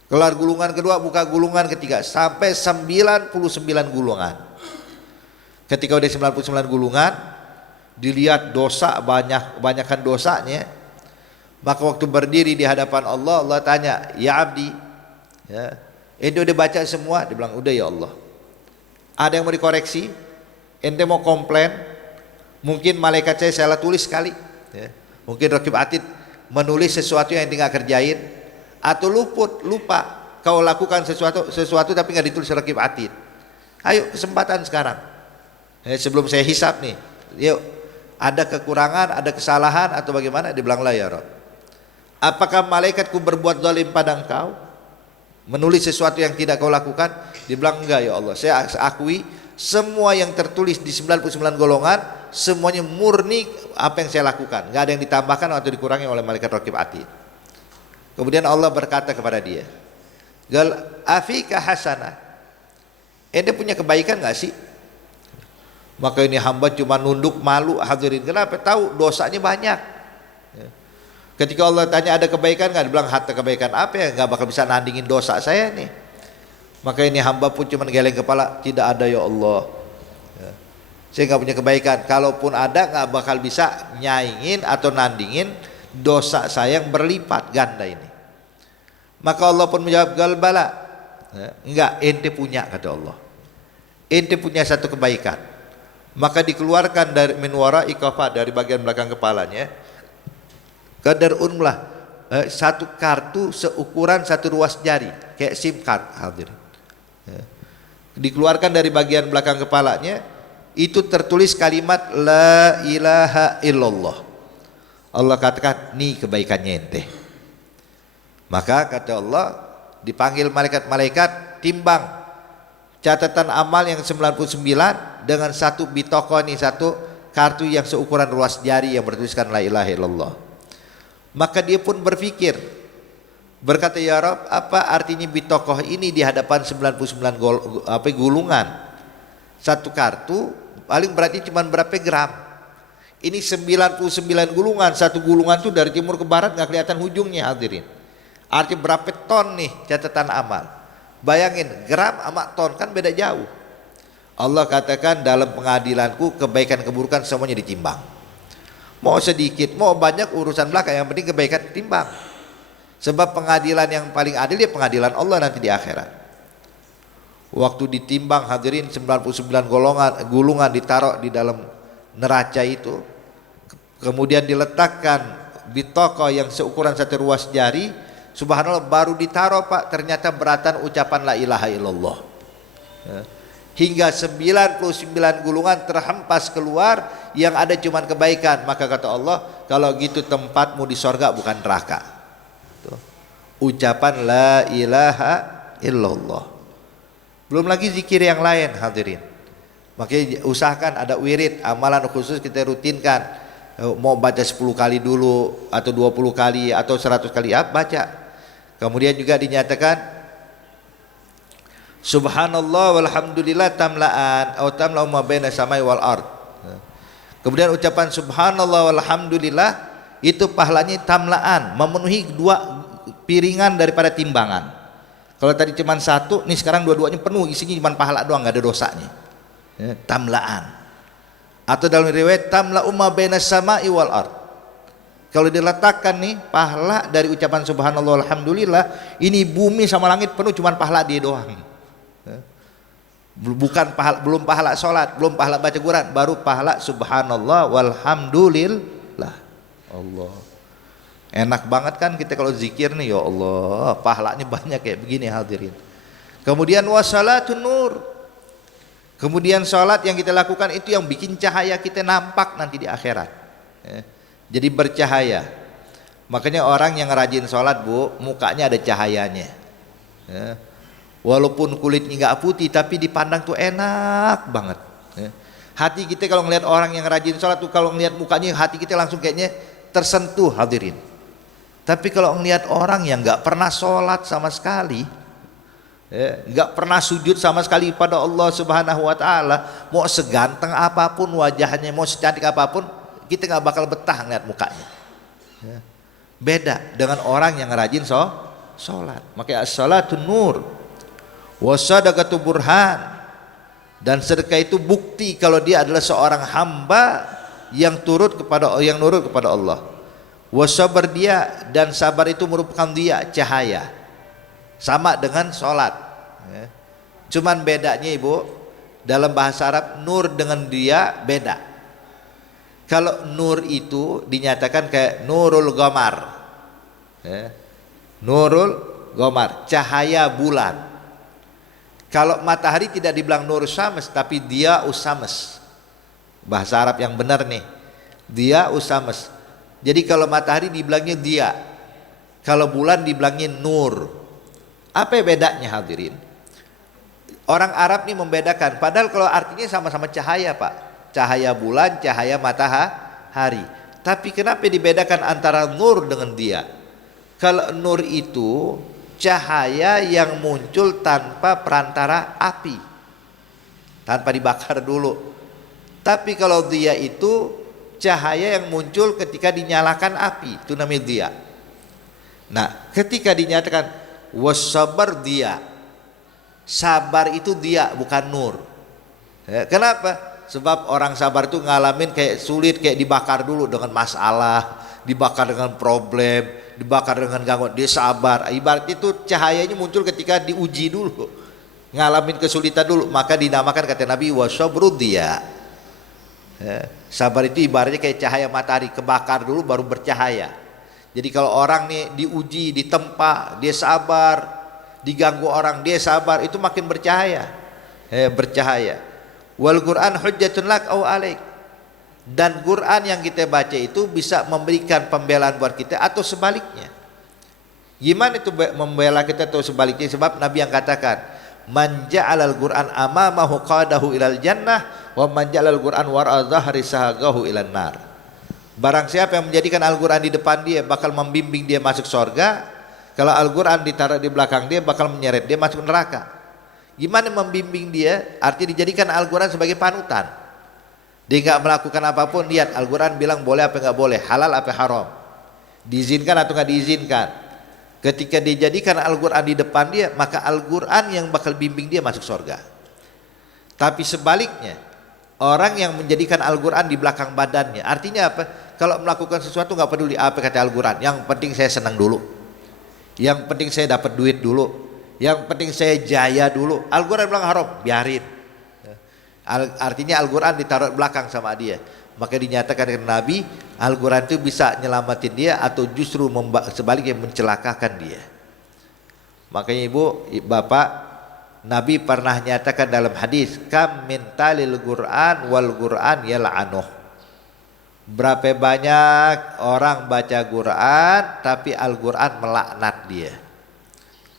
Kelar gulungan kedua, buka gulungan ketiga, sampai 99 gulungan. Ketika udah 99 gulungan, dilihat dosa, banyakkan dosanya, maka waktu berdiri di hadapan Allah, Allah tanya, ya abdi, ya, ente udah baca semua? Dia bilang, udah ya Allah. Ada yang mau dikoreksi? Ente mau komplain? Mungkin malaikat saya salah tulis sekali, ya. Mungkin Raqib Atid menulis sesuatu yang ente nggak kerjain, atau lupa kau lakukan sesuatu tapi nggak ditulis Raqib Atid. Ayo kesempatan sekarang, sebelum saya hisab nih, yuk, ada kekurangan, ada kesalahan atau bagaimana? Dia bilang, la ya Rabb. Apakah malaikatku berbuat zalim pada engkau, menulis sesuatu yang tidak kau lakukan? Dia bilang, enggak ya Allah, saya akui semua yang tertulis di 99 golongan semuanya murni apa yang saya lakukan, nggak ada yang ditambahkan atau dikurangi oleh malaikat Raqib Atid. Kemudian Allah berkata kepada dia, gal afika hasanah, ente punya kebaikan nggak sih? Maka ini hamba cuma nunduk malu hadirin. Kenapa? Tahu dosanya banyak. Ketika Allah tanya ada kebaikan nggak, dibilang harta kebaikan apa ya, nggak bakal bisa nandingin dosa saya nih. Maka ini hamba pun cuma geleng kepala, tidak ada ya Allah. Saya nggak punya kebaikan. Kalaupun ada nggak bakal bisa nyaingin atau nandingin dosa saya yang berlipat ganda ini. Maka Allah pun menjawab galbala, enggak, ente punya, kata Allah. Ente punya satu kebaikan. Maka dikeluarkan dari minwara ikafa, dari bagian belakang kepalanya, kadar unmlah, satu kartu seukuran satu ruas jari, kayak SIM card hadir. Dikeluarkan dari bagian belakang kepalanya, itu tertulis kalimat la ilaha illallah. Allah katakan, nih kebaikannya ente. Maka kata Allah, dipanggil malaikat-malaikat, timbang catatan amal yang 99 dengan satu bitoko nih, satu kartu yang seukuran ruas jari yang bertuliskan la ilaha illallah. Maka dia pun berpikir, berkata, ya Rabb, apa artinya bitokoh ini di hadapan 99 gulungan? Satu kartu paling beratnya cuma berapa gram? Ini 99 gulungan, satu gulungan tuh dari timur ke barat nggak kelihatan ujungnya hadirin. Artinya berapa ton nih catatan amal? Bayangin, gram sama ton kan beda jauh. Allah katakan, dalam pengadilanku kebaikan keburukan semuanya ditimbang. Mau sedikit, mau banyak, urusan belakang, yang penting kebaikan ditimbang. Sebab pengadilan yang paling adil ya pengadilan Allah nanti di akhirat. Waktu ditimbang hadirin 99 gulungan ditaruh di dalam neraca itu, kemudian diletakkan bitoko yang seukuran satu ruas jari, subhanallah, baru ditaruh Pak, ternyata beratan ucapan la ilaha illallah. Hingga 99 gulungan terhempas keluar, yang ada cuman kebaikan. Maka kata Allah, kalau gitu tempatmu di sorga bukan neraka. Tuh. Ucapan la ilaha illallah. Belum lagi zikir yang lain hadirin. Makanya usahakan ada wirid, amalan khusus kita rutinkan. Mau baca 10 kali dulu, atau 20 kali, atau 100 kali, baca. Kemudian juga dinyatakan subhanallah walhamdulillah tamla'an atau tamla'u ma baina samai wal ard. Kemudian ucapan subhanallah walhamdulillah itu pahalanya tamla'an, memenuhi 2 piringan daripada timbangan. Kalau tadi cuma 1, nih sekarang dua-duanya penuh, isinya cuma pahala doang, nggak ada dosanya. Tamla'an. Atau dalam riwayat tamla'u ma baina samai wal ard. Kalau diletakkan nih pahala dari ucapan subhanallah alhamdulillah, ini bumi sama langit penuh, cuman pahala dia doang. Bukan pahala, belum pahala sholat, belum pahala baca Quran, baru pahala subhanallah walhamdulillah. Allah, enak banget kan kita kalau zikir nih, ya Allah, pahalanya banyak kayak begini hadirin. Kemudian wassalatun nur. Kemudian sholat yang kita lakukan itu yang bikin cahaya kita nampak nanti di akhirat. Jadi bercahaya. Makanya orang yang rajin sholat bu, mukanya ada cahayanya. Walaupun kulitnya nggak putih, tapi dipandang tuh enak banget. Hati kita kalau ngelihat orang yang rajin sholat tuh, kalau ngelihat mukanya, hati kita langsung kayaknya tersentuh hadirin. Tapi kalau ngelihat orang yang nggak pernah sholat sama sekali, nggak pernah sujud sama sekali pada Allah Subhanahu Wa Taala, mau seganteng apapun wajahnya, mau secantik apapun, kita nggak bakal betah ngeliat mukanya. Beda dengan orang yang rajin sholat. Makanya as-salatun nur, wasadaqatu burhan, dan sedekah itu bukti kalau dia adalah seorang hamba yang nurut kepada Allah. Wasabar, dia dan sabar itu merupakan dia cahaya, sama dengan sholat. Cuman bedanya ibu, dalam bahasa Arab nur dengan dia beda. Kalau nur itu dinyatakan kayak nurul ghamar, nurul ghamar, cahaya bulan. Kalau matahari tidak dibilang nur syams, tapi dia usames. Bahasa Arab yang benar nih, dia usames. Jadi kalau matahari dibilangnya dia, kalau bulan dibilangnya nur. Apa bedanya hadirin? Orang Arab nih membedakan, padahal kalau artinya sama-sama cahaya Pak, cahaya bulan, cahaya matahari. Tapi kenapa dibedakan antara nur dengan dia? Kalau nur itu cahaya yang muncul tanpa perantara api, tanpa dibakar dulu. Tapi kalau dia itu cahaya yang muncul ketika dinyalakan api, itu namanya dia. Nah, ketika dinyatakan wassabar dia, sabar itu dia, bukan nur. Kenapa? Sebab orang sabar itu ngalamin kayak sulit, kayak dibakar dulu dengan masalah, dibakar dengan problem, dibakar dengan gangguan. Dia sabar. Ibarat itu cahayanya muncul ketika diuji dulu, ngalamin kesulitan dulu, maka dinamakan kata Nabi wasabru dia. Sabar itu ibaratnya kayak cahaya matahari, kebakar dulu baru bercahaya. Jadi kalau orang nih diuji, ditempa, dia sabar, diganggu orang, dia sabar, itu makin bercahaya. Bercahaya. Wal Quran hujjatun lak au alaik. Dan Quran yang kita baca itu bisa memberikan pembelaan buat kita atau sebaliknya. Gimana itu membela kita atau sebaliknya? Sebab Nabi yang katakan, man ja'alal Quran amamahu qadahu ilal jannah wa man ja'alal Quran wara'a dhahri sahagahu ilan nar. Barang siapa yang menjadikan Al-Quran di depan dia bakal membimbing dia masuk surga. Kalau Al-Quran ditaruh di belakang dia bakal menyeret dia masuk neraka. Gimana membimbing dia? Artinya dijadikan Al-Quran sebagai panutan. Dia nggak melakukan apapun, lihat Al-Quran bilang boleh apa nggak boleh, halal apa haram, diizinkan atau nggak diizinkan. Ketika dijadikan Al-Quran di depan dia, maka Al-Quran yang bakal bimbing dia masuk surga. Tapi sebaliknya, orang yang menjadikan Al-Quran di belakang badannya, artinya apa? Kalau melakukan sesuatu nggak peduli apa kata Al-Quran, yang penting saya senang dulu, yang penting saya dapat duit dulu, yang penting saya jaya dulu. Al-Quran bilang haram, biarin. Artinya Al-Quran ditaruh belakang sama dia. Maka dinyatakan dengan Nabi, Al-Quran itu bisa nyelamatin dia atau justru sebaliknya mencelakakan dia. Makanya ibu, bapak, Nabi pernah nyatakan dalam hadis, kam min talil Quran wal Quran yal'anuh. Berapa banyak orang baca Quran tapi Al-Quran melaknat dia.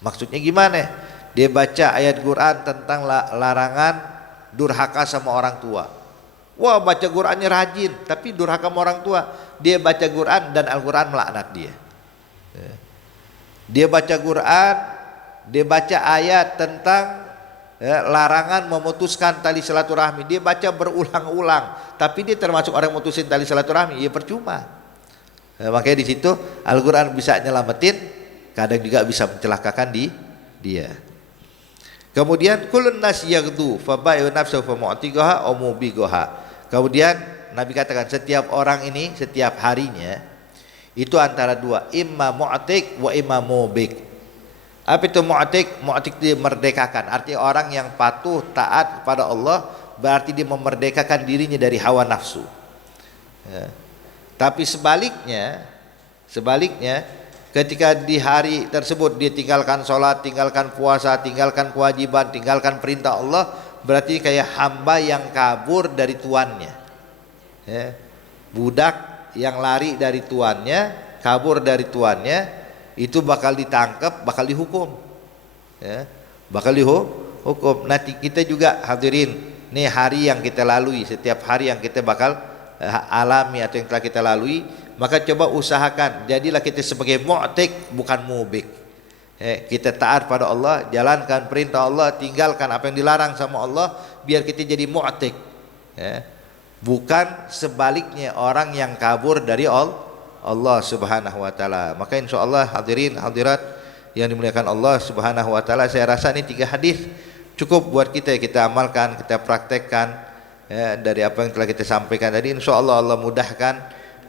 Maksudnya gimana? Dia baca ayat Quran tentang larangan durhaka sama orang tua. Wah, baca Qurannya rajin tapi durhaka sama orang tua. Dia baca Quran dan Al-Quran melaknat dia. Dia baca Quran, dia baca ayat tentang larangan memutuskan tali silaturahmi. Dia baca berulang-ulang tapi dia termasuk orang yang memutusin tali silaturahmi, ya percuma. Makanya di situ Al-Quran bisa nyelamatin, kadang juga bisa mencelakakan dia. Kemudian kulun nas yaghdu fa ba'u nafsu fa mu'tiqaha aw mubiqaha. Kemudian Nabi katakan setiap orang ini setiap harinya itu antara dua, imma mu'tiq wa imma mubiq. Apa itu mu'tiq? Mu'tiq dia merdekakan, artinya orang yang patuh taat kepada Allah, berarti dia memerdekakan dirinya dari hawa nafsu. Tapi sebaliknya ketika di hari tersebut dia tinggalkan sholat, tinggalkan puasa, tinggalkan kewajiban, tinggalkan perintah Allah, berarti kayak hamba yang kabur dari tuannya. Budak yang lari dari tuannya, kabur dari tuannya, itu bakal ditangkap, bakal dihukum. Bakal dihukum. Nanti kita juga hadirin, nih hari yang kita lalui, setiap hari yang kita bakal alami atau yang telah kita lalui, maka coba usahakan jadilah kita sebagai mu'tiq bukan mubik. Kita taat pada Allah, jalankan perintah Allah, tinggalkan apa yang dilarang sama Allah, biar kita jadi mu'tiq. Bukan sebaliknya orang yang kabur dari Allah Subhanahu wa taala. Maka insyaallah hadirin hadirat yang dimuliakan Allah Subhanahu wa taala, saya rasa ini 3 hadis cukup buat kita amalkan, kita praktekkan dari apa yang telah kita sampaikan tadi. Insyaallah Allah mudahkan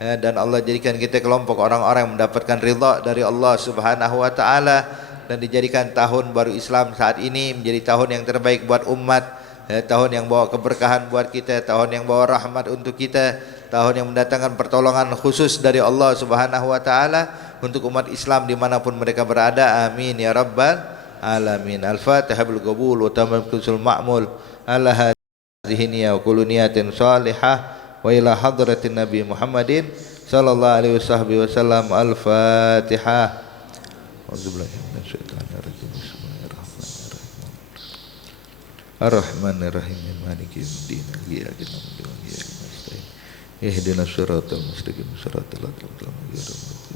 dan Allah jadikan kita kelompok orang-orang yang mendapatkan ridha dari Allah Subhanahu wa taala, dan dijadikan tahun baru Islam saat ini menjadi tahun yang terbaik buat umat, tahun yang bawa keberkahan buat kita, tahun yang bawa rahmat untuk kita, tahun yang mendatangkan pertolongan khusus dari Allah Subhanahu wa taala untuk umat Islam dimanapun mereka berada. Amin ya rabbal alamin. Al-Fatihah bil qabul wa tamam kusul ma'mul ala hadhihi niyya wa kullu niyatin salihah wa ila hadratin Nabi Muhammadin sallallahu alaihi wasallam. Al-Fatihah. A'udzubillahi minasyaitonir rajim. Bismillahirrahmanirrahim. Ar-Rahmanir-Rahim. Maliki yaumiddin. Iyyaka na'budu wa iyyaka nasta'in. Ihdinas siratal mustaqim. Siratal ladzina an'amta 'alaihim.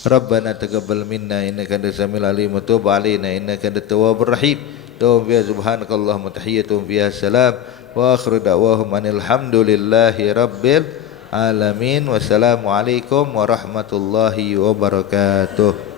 Rabbana taqabbal minna innaka antas samiul alim wa tub 'alaina innaka antat tawwabur rahim. Subhanakallahumma tahiyyatuhum fiha salam. wa akhiru da'wahum anil hamdulillahi rabbil alamin. Wassalamualaikum warahmatullahi wabarakatuh.